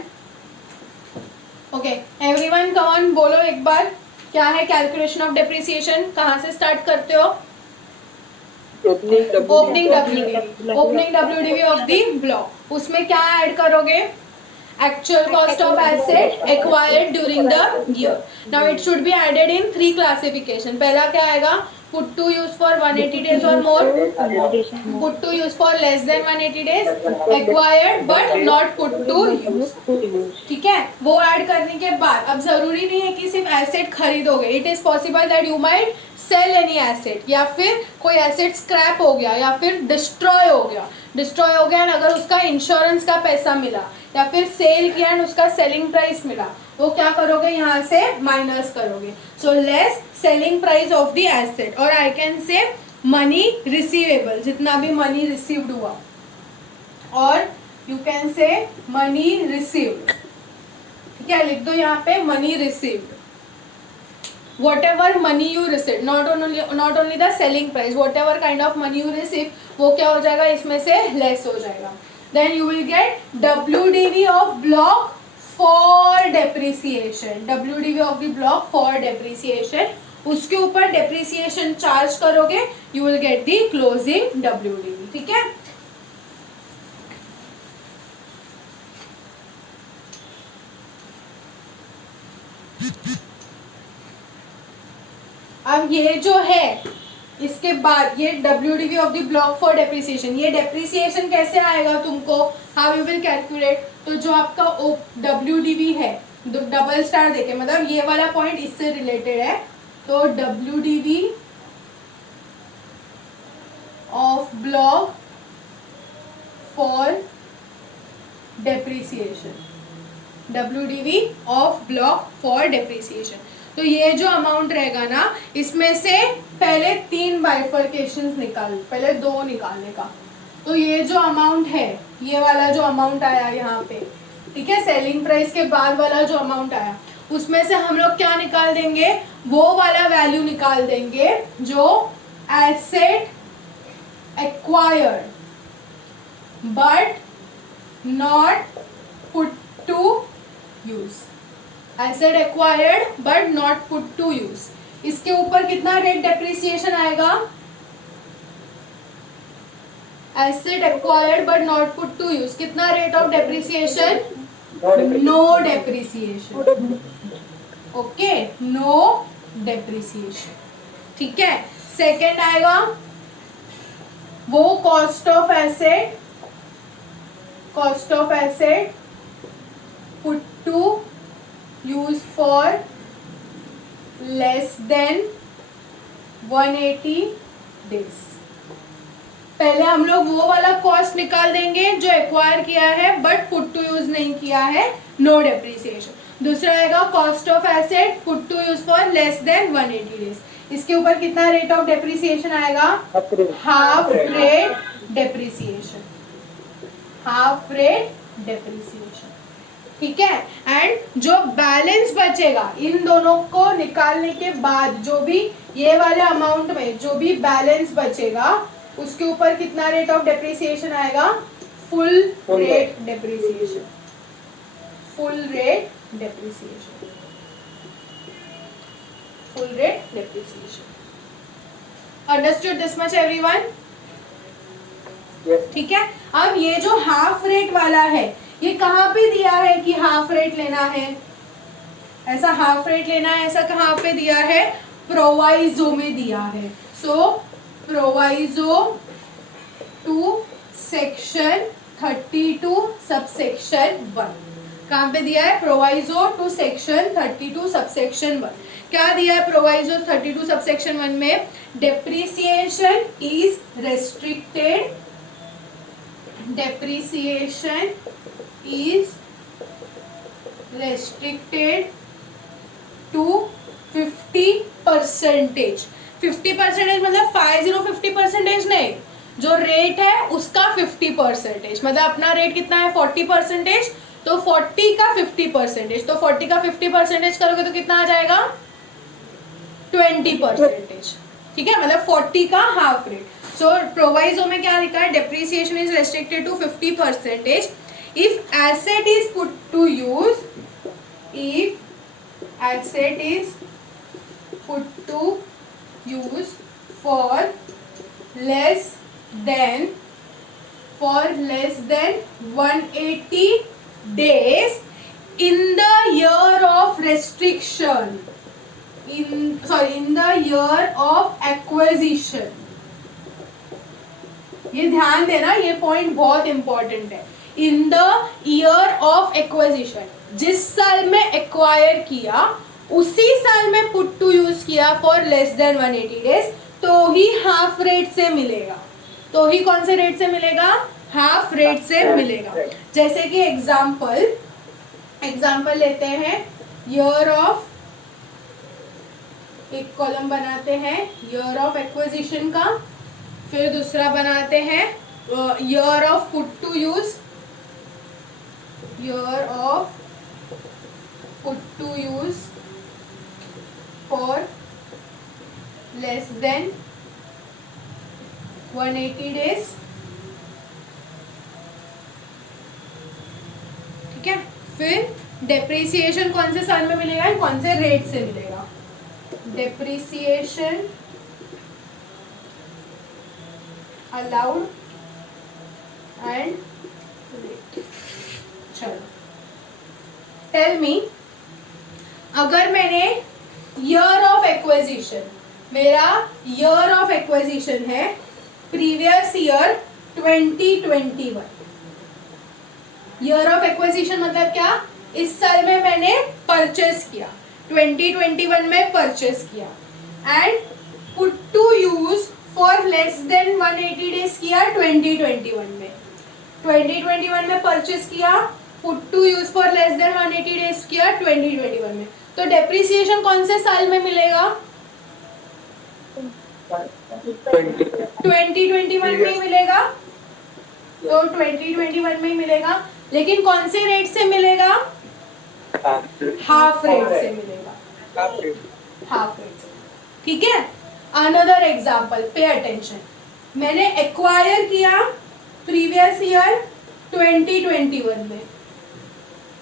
Okay everyone come on, बोलो एक बार क्या है कैलकुलेशन ऑफ डेप्रिसिएशन, कहाँ से स्टार्ट करते हो? Opening WDV of the block. उसमें क्या ऐड करोगे? Actual cost of asset acquired during the year. Now it should be added in 3 classification. पहला क्या आएगा? Put to use for 180 days और more, put to use for less than 180 days, acquired but not put to use. ठीक है, वो add करने के बाद अब जरूरी नहीं है कि सिर्फ एसेट खरीदोगे। It is possible that you might sell any asset, या फिर कोई एसेट स्क्रैप हो गया या फिर डिस्ट्रॉय हो गया एंड अगर उसका इंश्योरेंस का पैसा मिला या फिर सेल किया एंड उसका सेलिंग प्राइस मिला, वो क्या करोगे? यहाँ से माइनस करोगे। So less selling price of the asset, और I can say money receivable, जितना भी मनी रिसीव्ड हुआ, और you can say money received. ठीक है, लिख दो यहाँ पे money received. whatever money you receive, not only the selling price, whatever kind of money you receive, वो क्या हो जाएगा? इसमें से less हो जाएगा। Then you will get WDV of block for depreciation, WDV of the block for depreciation। उसके ऊपर depreciation charge करोगे, you will get the closing WDV। ठीक है, अब ये जो है इसके बाद ये WDV of the block for depreciation, ये डेप्रिसिएशन कैसे आएगा तुमको? How you will calculate? तो जो आपका WDV है, डबल स्टार देके, मतलब ये वाला पॉइंट इससे रिलेटेड है, तो WDV of block for depreciation, WDV of block for depreciation. तो ये जो अमाउंट रहेगा ना, इसमें से पहले 3 बाइफर्केशंस निकाल, पहले 2 निकालने का। तो ये जो अमाउंट है, ये वाला जो अमाउंट आया यहाँ पे, ठीक है, सेलिंग प्राइस के बाद वाला जो अमाउंट आया, उसमें से हम लोग क्या निकाल देंगे? वो वाला वैल्यू निकाल देंगे जो asset acquired but not put to use, asset acquired but not put to use. इसके ऊपर कितना रेट डेप्रिसिएशन आएगा? Asset acquired but not put to use, कितना rate of depreciation? No depreciation. Okay, no depreciation. ठीक है, second आएगा वो cost of asset, put to use for less than 180 days। पहले हम लोग वो वाला कॉस्ट निकाल देंगे जो एक्वायर किया है बट पुट टू यूज नहीं किया है, नो डेप्रिसिएशन। दूसरा आएगा cost of asset put to use for less than 180 days। इसके ऊपर कितना रेट ऑफ डेप्रिसिएशन आएगा? Half rate depreciation, half rate depreciation. ठीक है, एंड जो बैलेंस बचेगा इन दोनों को निकालने के बाद, जो भी ये वाले अमाउंट में जो भी बैलेंस बचेगा उसके ऊपर कितना रेट ऑफ डेप्रिसिएशन आएगा? Full rate depreciation. Full rate depreciation. Full rate depreciation. Understood this much everyone? ठीक है। अब ये जो हाफ रेट वाला है ये कहाँ पे दिया है कि हाफ रेट लेना है? ऐसा हाफ रेट लेना है, ऐसा कहाँ पे दिया है? प्रोवाइजो में दिया है। So proviso to section 32 subsection 1। कहाँ पे दिया है? Proviso to section 32 subsection 1। क्या दिया है प्रोवाइजो 32 सबसेक्शन 1 में? Depreciation is restricted. Depreciation is restricted to 50%। 50% मतलब 50% नहीं, जो रेट है उसका 50%। मतलब अपना रेट कितना है? 40%। तो 40 का 50%, तो 40 का 50% करोगे तो कितना आ जाएगा? 20%। ठीक है, मतलब 40 का हाफ रेट। सो प्रोवाइजो में क्या लिखा है? Depreciation is restricted to 50% if asset is put to use, if asset is put to use for less than 180 days in the year of restriction, in the year of acquisition। ये ध्यान देना, ये point बहुत important है। In the year of acquisition, जिस साल में acquire किया उसी साल में पुट टू यूज किया फॉर लेस देन 180 डेज, तो ही हाफ रेट से मिलेगा। तो ही कौन से रेट से मिलेगा? हाफ रेट से मिलेगा। जैसे कि एग्जाम्पल लेते हैं, ईयर ऑफ, एक कॉलम बनाते हैं ईयर ऑफ एक्विजिशन का, फिर दूसरा बनाते हैं year of put to use, year of put to use for less than 180 days। ठीक है, फिर डेप्रिसिएशन कौन से साल में मिलेगा, कौन से रेट से मिलेगा? Depreciation allowed and rate. चलो टेल मी, अगर मैंने ईयर ऑफ एक्विजिशन, मेरा ईयर ऑफ एक्विजिशन है previous year 2021। Year of acquisition मतलब क्या? इस साल में मैंने परचेस किया, 2021 में परचेस किया, and put to use for less than 180 days किया 2021 में। 2021 में परचेस किया, put to use for less than 180 days किया 2021 में। तो डेप्रिसिएशन कौन से साल में मिलेगा? 2021 में मिलेगा। तो 2021 में मिलेगा, लेकिन कौन से रेट से मिलेगा? हाफ रेट से मिलेगा। हाफ रेट से। ठीक है, अनदर एग्जाम्पल, पे अटेंशन। मैंने एक्वायर किया प्रीवियस ईयर 2021 में,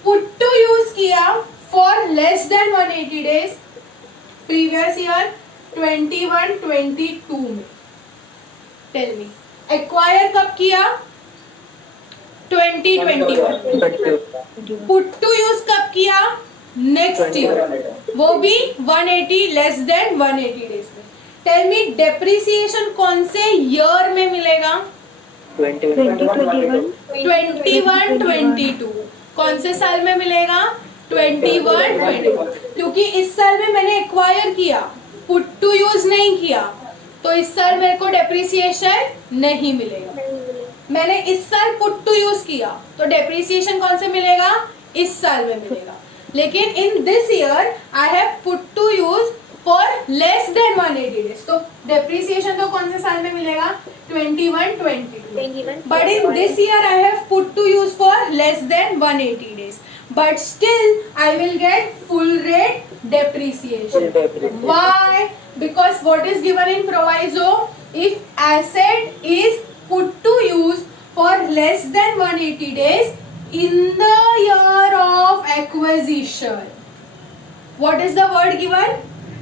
पुट टू यूज किया for less than 180 days previous year 21-22 में। टेल मी, एक्वायर कब किया? 2021। पुट टू यूज कब किया? नेक्स्ट ईयर, वो भी 180 लेस देन 180 डेज में। टेल मी, डेप्रिसिएशन कौन से ईयर में मिलेगा? 21-22। कौन से साल में मिलेगा? 21-22। क्योंकि इस साल में मैंने एक्वायर किया, पुट टू यूज नहीं किया, तो इस साल मेरे को डेप्रिसिएशन नहीं मिलेगा। मैंने इस साल पुट टू यूज किया, तो डेप्रिसिएशन कौन से मिलेगा? इस साल में मिलेगा। लेकिन in this year I have put to use for less than 180 days, तो डेप्रिसिएशन तो कौन से साल में मिलेगा? 21-22। But in this year I have put to use for less than 180 days, but still I will get full rate depreciation. Why? Because what is given in proviso? If asset is put to use for less than 180 days in the year of acquisition. What is the word given?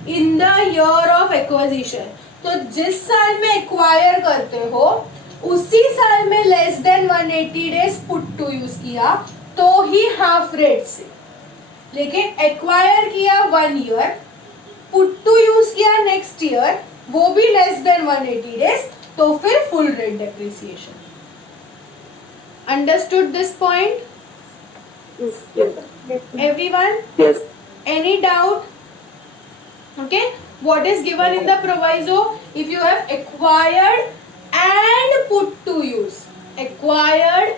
In the year of acquisition. तो जिस साल में acquire करते हो उसी साल में less than 180 days put to use किया तो ही हाफ रेट से, लेकिन एक्वायर किया 1 ईयर, पुट टू यूज किया नेक्स्ट ईयर, वो भी लेस देन 180 डेज, तो फिर full rate depreciation. Understood this point everyone? Yes. Any doubt? Okay, what is given in the proviso? If you have acquired and put to use, acquired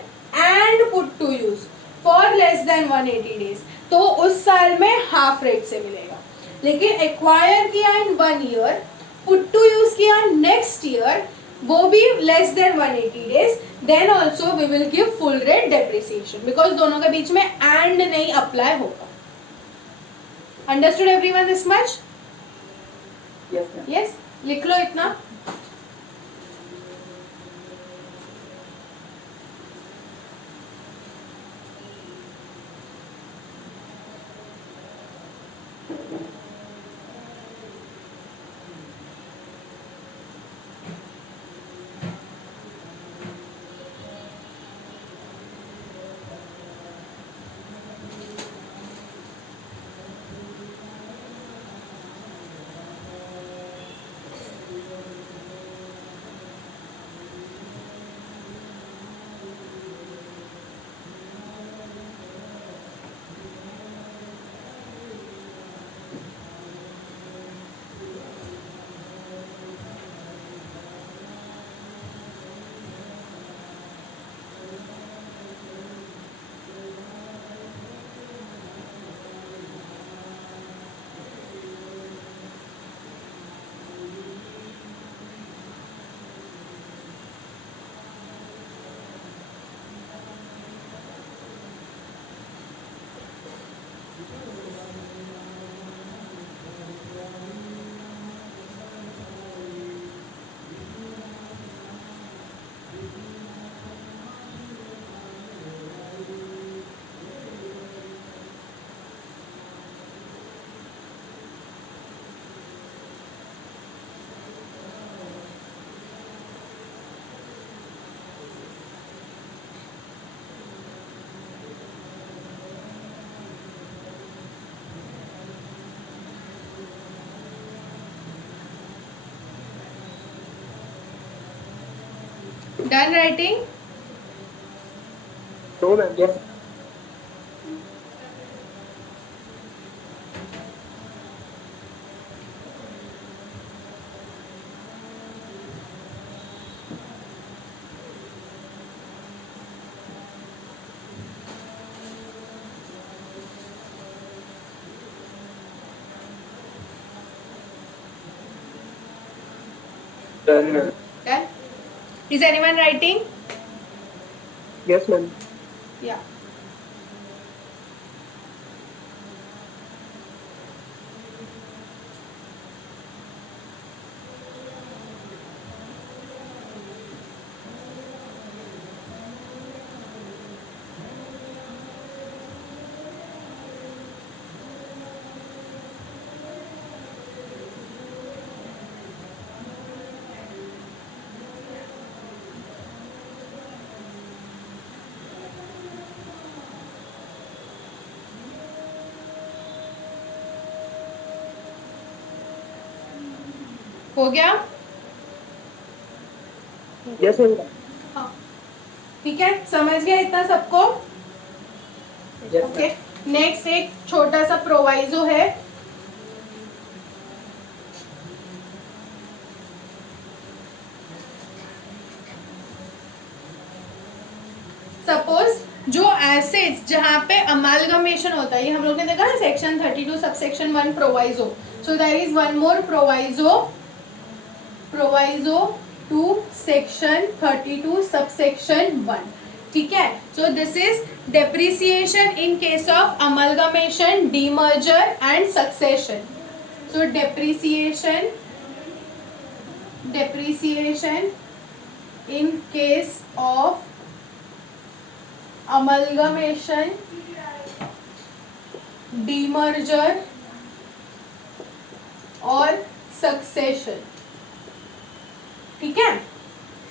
and put to use for less than 180 days, तो उस साल में half rate से मिलेगा. लेकिन acquire किया in 1 year, put to use किया next year, वो भी less than 180 days, then also we will give full rate depreciation, because दोनों के बीच में एंड नहीं अप्लाई होगा. Understood everyone this much? Yes, लिख लो इतना. Done writing? No, ma'am. Yes. Done, ma'am. Done? Is anyone writing? Yes, ma'am. Yeah. हो गया? Yes, ma'am. हाँ, ठीक है, समझ गया इतना सबको? Yes, okay. नेक्स्ट एक छोटा सा प्रोवाइजो है. सपोज जो एसेट्स जहाँ पे अमालगमेशन होता है, ये हम लोग ने देखा ना section 32 subsection 1 proviso. So there is one more proviso to section 32 subsection 1. ठीक है. So this is depreciation in case of amalgamation, demerger and succession. So depreciation in case of amalgamation, demerger और succession. ठीक है,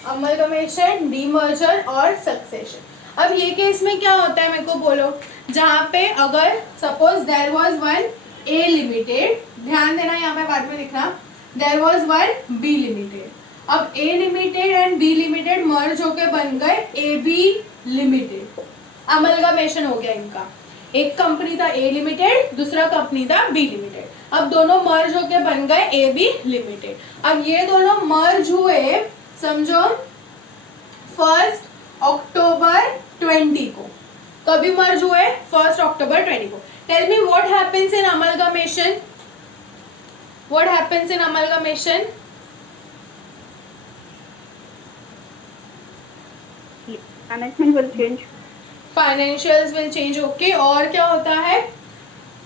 amalgamation, demerger और succession. अब ये case में क्या होता है मेरे को बोलो, जहाँ पे अगर suppose there was one A limited, ध्यान देना यहाँ पे बाद में लिखना, there was one B limited. अब A limited and B limited merge होके बन गए ए बी लिमिटेड. अमलगमेशन हो गया इनका. एक कंपनी था ए लिमिटेड, दूसरा कंपनी था बी लिमिटेड. अब दोनों मर्ज होके बन गए ए बी लिमिटेड. अब ये दोनों मर्ज हुए समझो 1 अक्टूबर 20 को. कभी मर्ज हुए 1 अक्टूबर 20 को. Tell me what happens in amalgamation. What happens in amalgamation? Management will change, financials will change. Okay. और क्या होता है,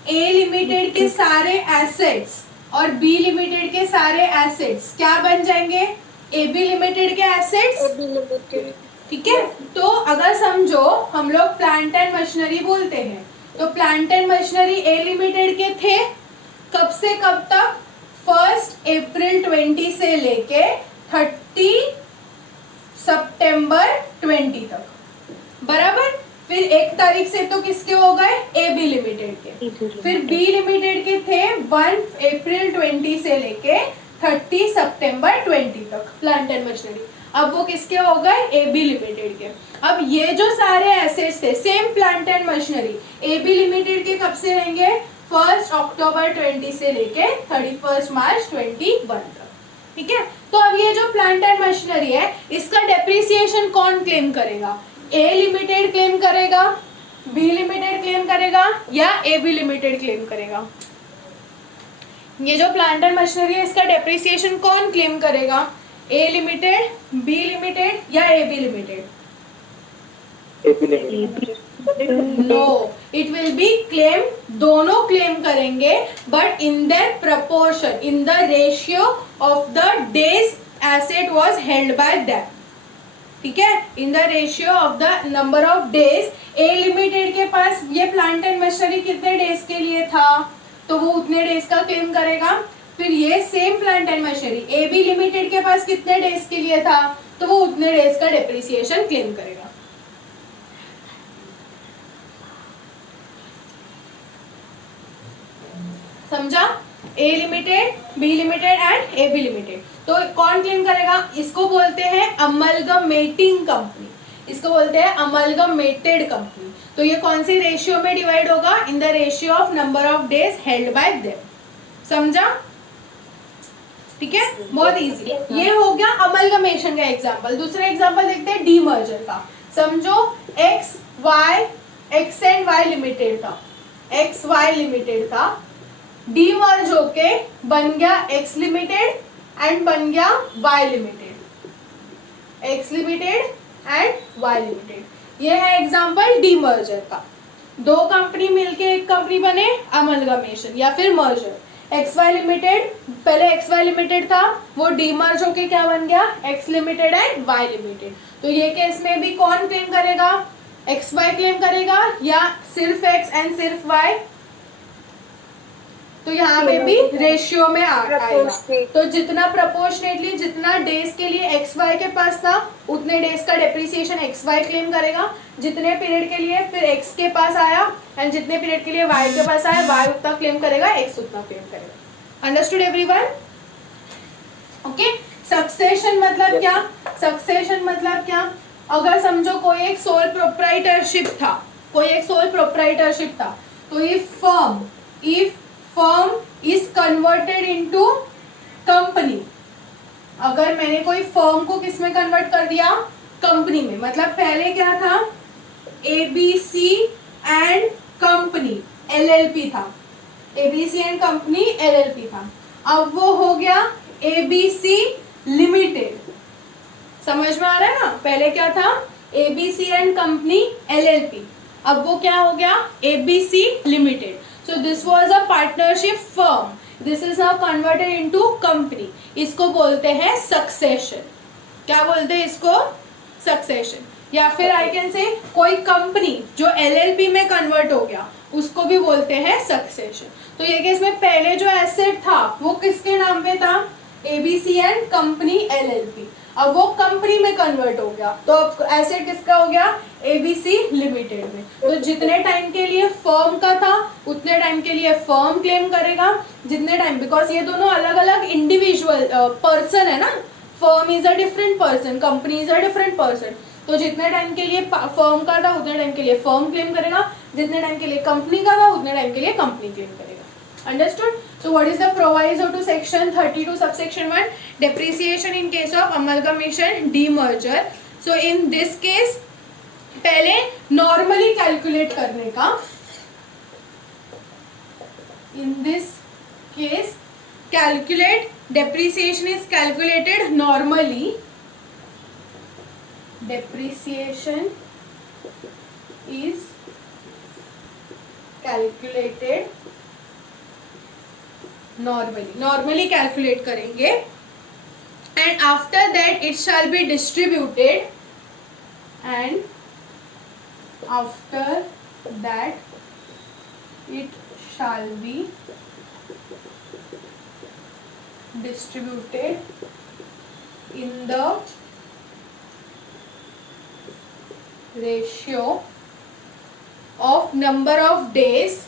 ए लिमिटेड के सारे एसेट्स और बी लिमिटेड के सारे एसेट्स क्या बन जाएंगे, ए बी लिमिटेड के एसेट्स. ठीक है. तो अगर समझो हम लोग प्लांट एंड मशीनरी बोलते हैं, तो plant and machinery A limited के थे कब से कब तक, 1 अप्रैल 20 से लेके 30 सितंबर 20 तक. बराबर. फिर 1 तारीख से तो किसके हो गए, ए बी लिमिटेड के. फिर बी लिमिटेड के थे 1 अप्रैल 20 से लेके 30 सितंबर 20 तक प्लांट एंड मशीनरी. अब वो किसके हो गए, ए बी लिमिटेड के. अब ये जो सारे एसेट्स थे same plant and machinery A B limited के कब से रहेंगे, 1 अक्टूबर 20 से लेके 31 मार्च 21 तक. ठीक है. तो अब ये जो प्लांट एंड मशीनरी है इसका डेप्रिसिएशन कौन क्लेम करेगा, ए लिमिटेड क्लेम करेगा, बी लिमिटेड क्लेम करेगा या ए बी लिमिटेड क्लेम करेगा. ये जो प्लांट एंड मशीनरी है इसका डेप्रिसिएशन कौन क्लेम करेगा, ए लिमिटेड, बी लिमिटेड या A B limited? No, it will be claim, दोनों क्लेम करेंगे but in their proportion, in the ratio of the days asset was held by them. ठीक है, in the ratio of the number of days. A limited के पास ये plant and machinery कितने days के लिए था, तो वो उतने डेज का क्लेम करेगा. फिर ये same plant and machinery A B limited के पास कितने डेज के लिए था, तो वो उतने डेज का डेप्रिसिएशन क्लेम करेगा. समझा? A limited, B limited and A B limited. तो कौन क्लेम करेगा, इसको बोलते हैं अमलगमेटिंग कंपनी, इसको बोलते हैं अमलगमेटेड कंपनी. तो ये कौन सी रेशियो में डिवाइड होगा, इन the ratio of number of days held by them. समझा? ठीक है, बहुत इजी. ये हो गया अमलगमेशन का एग्जांपल. दूसरा एग्जांपल देखते हैं डीमर्जर का. समझो एक्स एंड वाई लिमिटेड था, एक्स वाई लिमिटेड था, डीमर्ज होके बन गया एक्स लिमिटेड एंड बन गया Y limited, X limited and Y limited. ये है एग्जांपल डीमर्जर का. दो कंपनी मिलके एक कंपनी बने, अमलगमेशन या फिर मर्जर. एक्स वाई लिमिटेड, पहले एक्स वाई लिमिटेड था, वो डीमर्ज होके क्या बन गया, X limited and Y limited. तो ये केस में भी कौन क्लेम करेगा, एक्स वाई क्लेम करेगा या सिर्फ एक्स एंड सिर्फ वाई? तो यहाँ पे भी रेशियो में आएगा. तो जितना प्रोपोर्शनेटली, जितना डेज के लिए एक्स वाई के पास था उतने डेज का डेप्रिसिएशन एक्स वाई क्लेम करेगा. जितने पीरियड के लिए फिर एक्स के पास आया एंड जितने पीरियड के लिए वाई के पास आया, वाई उतना क्लेम करेगा, एक्स उतना क्लेम करेगा. Understood everyone? ओके. सक्सेशन मतलब क्या, सक्सेशन मतलब क्या, अगर समझो कोई एक सोल प्रोप्राइटरशिप था, कोई एक सोल प्रोप्राइटरशिप था, तो if firm is converted into company, अगर मैंने कोई फर्म को किस में कन्वर्ट कर दिया, कंपनी में. मतलब पहले क्या था, एबीसी एंड कंपनी एलएलपी था, एबीसी एंड कंपनी एलएलपी था. अब वो हो गया एबीसी लिमिटेड. समझ में आ रहा है ना? पहले क्या था, ABC एंड कंपनी LLP, अब वो क्या हो गया ABC limited. So this was a partnership firm, this is now converted into company. इसको बोलते हैं सक्सेशन. क्या बोलते हैं इसको? सक्सेशन. या फिर आई कैन से कोई कंपनी जो LLP में कन्वर्ट हो गया उसको भी बोलते हैं सक्सेशन. तो ये केस में पहले जो एसेट था वो किसके नाम पे था? ABC and company LLP. अब वो कंपनी में कन्वर्ट हो गया तो अब एसेट किसका हो गया? ABC लिमिटेड में. तो जितने टाइम के लिए फर्म का था उतने टाइम के लिए फर्म क्लेम करेगा. जितने टाइम, बिकॉज ये दोनों अलग अलग इंडिविजुअल पर्सन है ना. Firm is a different person, company is a different person. तो जितने टाइम के लिए फर्म का था उतने टाइम के लिए फर्म क्लेम करेगा, जितने टाइम के लिए कंपनी का था उतने टाइम के लिए कंपनी क्लेम करेगा. Understood? So what is the proviso to section 32 subsection 1? Depreciation in case of amalgamation demerger. So in this case पहले normally calculate करने का. In this case calculate, depreciation is calculated normally. Depreciation is calculated normally calculate करेंगे. And after that it shall be distributed, and after that it shall be distributed in the ratio of number of days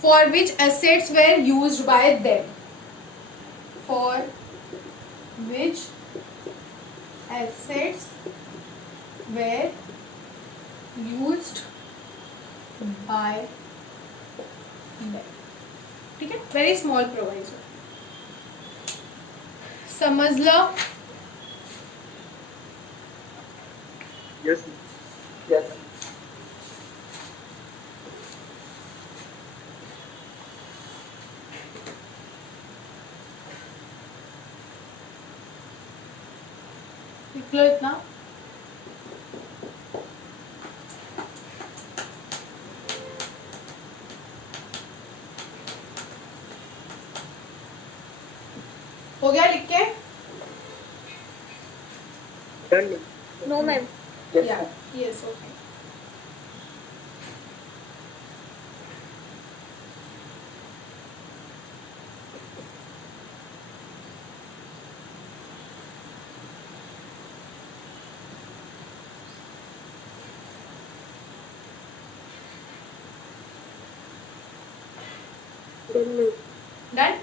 for which assets were used by them. For which assets were used by them. ठीक है, very small प्रोवाइजर. समझ लो. Yes. Yes. निकलो इतना. हो गया लिख के? Done. No, ma'am. Yes. Yeah. Yes. Okay. Done.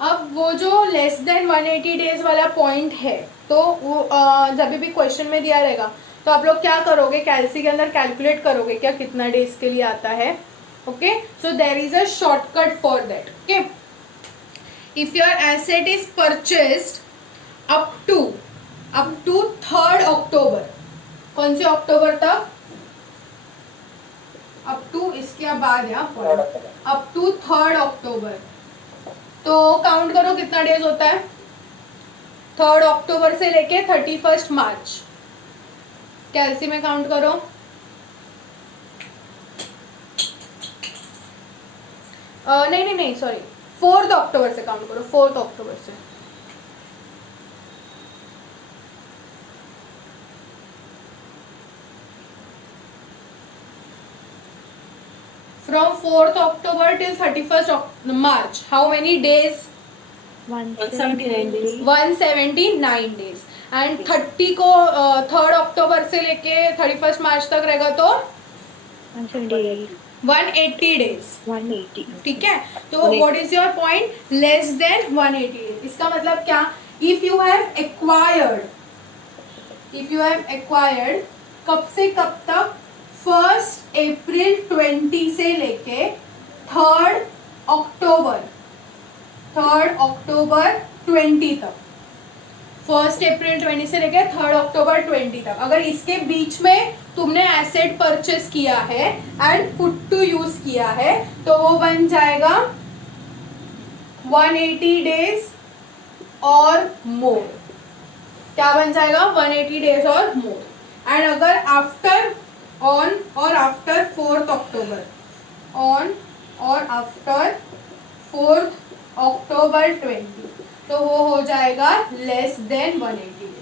अब वो जो लेस देन 180 डेज वाला पॉइंट है तो वो जब भी क्वेश्चन में दिया रहेगा तो आप लोग क्या करोगे? कैलसी के अंदर कैलकुलेट करोगे क्या कितना डेज के लिए आता है. Okay, so there is a shortcut for that. Okay, if your asset is purchased up to 3rd October. कौन से अक्टूबर तक? अप टू इसके बाद या अप टू 3rd अक्टूबर. तो काउंट करो कितना डेज होता है. 3rd अक्टूबर से लेके 31st मार्च. कैलसी में काउंट करो. नहीं सॉरी, 4th अक्टूबर से काउंट करो. 4th अक्टूबर से. From 4th October till 31st March, how many days? 179 days. 179 days. And 30 को 3rd अक्टूबर से लेके 31st मार्च तक रहेगा तो 178. 180 days. 180. ठीक है. तो what is your point? Less than 180 days. इसका मतलब क्या? If you have acquired कब से कब तक? 1st अप्रैल 20 से लेके 3rd अक्टूबर 20 तक. 1st अप्रैल 20 से लेके 3rd अक्टूबर 20 तक. अगर इसके बीच में तुमने एसेट परचेस किया है एंड पुट टू यूज किया है तो वो बन जाएगा 180 days और मोर, क्या बन जाएगा 180 डेज और मोर. एंड अगर आफ्टर ऑन और आफ्टर 4th अक्टूबर, ऑन और आफ्टर 4th अक्टूबर 20, तो वो हो जाएगा less than 180 days.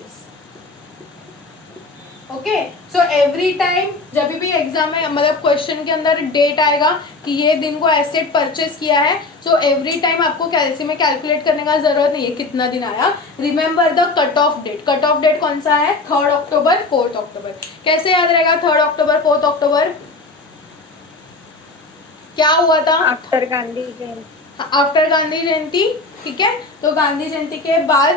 Okay. So every time जब भी एग्जाम में मतलब क्वेश्चन के अंदर डेट आएगा कि ये दिन को एसेट परचेस किया है, सो एवरी टाइम आपको कैलसी में कैलकुलेट करने का जरूरत नहीं है कितना दिन आया. Remember the cut off date. Cut off date कौन सा है? 3rd अक्टूबर 4th अक्टूबर. कैसे याद रहेगा 3rd अक्टूबर 4th अक्टूबर? क्या हुआ था? आफ्टर गांधी जयंती. आफ्टर गांधी जयंती. ठीक है. तो गांधी जयंती के बाद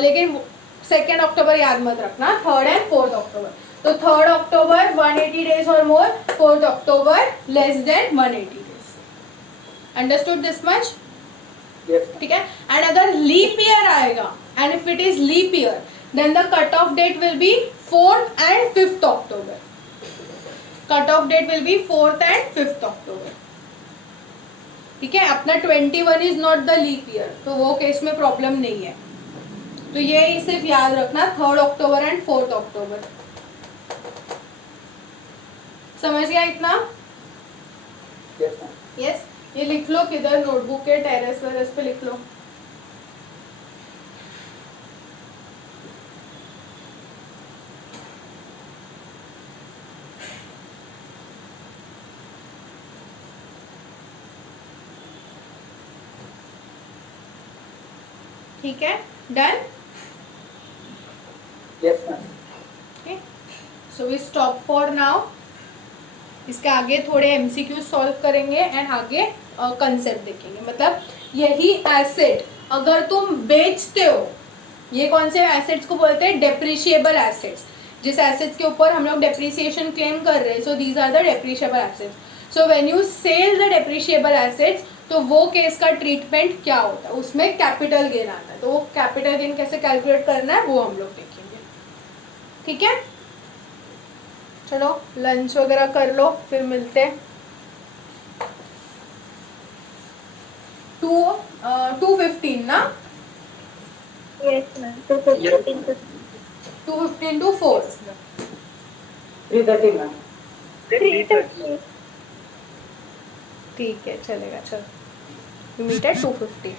लेकिन 2nd अक्टूबर याद मत रखना, 3rd एंड 4th अक्टूबर. तो 3rd अक्टूबर 180 डेज और more, 4th October less than 180 days. Understood this much? Yes. ठीक है. एंड अगर लीप ईयर आएगा, and if it is leap year, then the cut off date will be 4th and 5th October. Cut off date will be 4th and 5th October. ठीक है. अपना 21 is not the leap year, तो वो case में problem नहीं है. तो ये सिर्फ याद रखना 3rd अक्टूबर एंड 4th अक्टूबर. समझ गया इतना? Yes, ma'am. यस. ये लिख लो किधर, नोटबुक के टेरेस वेरेस पे लिख लो. ठीक है. Done. Yes, ma'am. Okay. So we stop for now. इसके आगे थोड़े MCQ सॉल्व करेंगे एंड आगे कंसेप्ट देखेंगे. मतलब यही एसेट अगर तुम बेचते हो, ये कौन से एसेट्स को बोलते हैं? Depreciable assets. जिस एसेट्स के ऊपर हम लोग डेप्रिसिएशन क्लेम कर रहे हैं, so these are the depreciable assets. So when you sell the depreciable assets, तो वो केस का ट्रीटमेंट क्या होता है? उसमें कैपिटल गेन आता है. तो वो कैपिटल गेन कैसे कैलकुलेट करना है वो हम लोग देखेंगे. ठीक है. चलो लंच वगैरह कर लो, फिर मिलते हैं. 2:15 ना? Yes, ma'am. 2:15 to 2:15 to 4. 3:30, ma'am. 3:30. ठीक है, चलेगा. चलो मीट एट 2:50.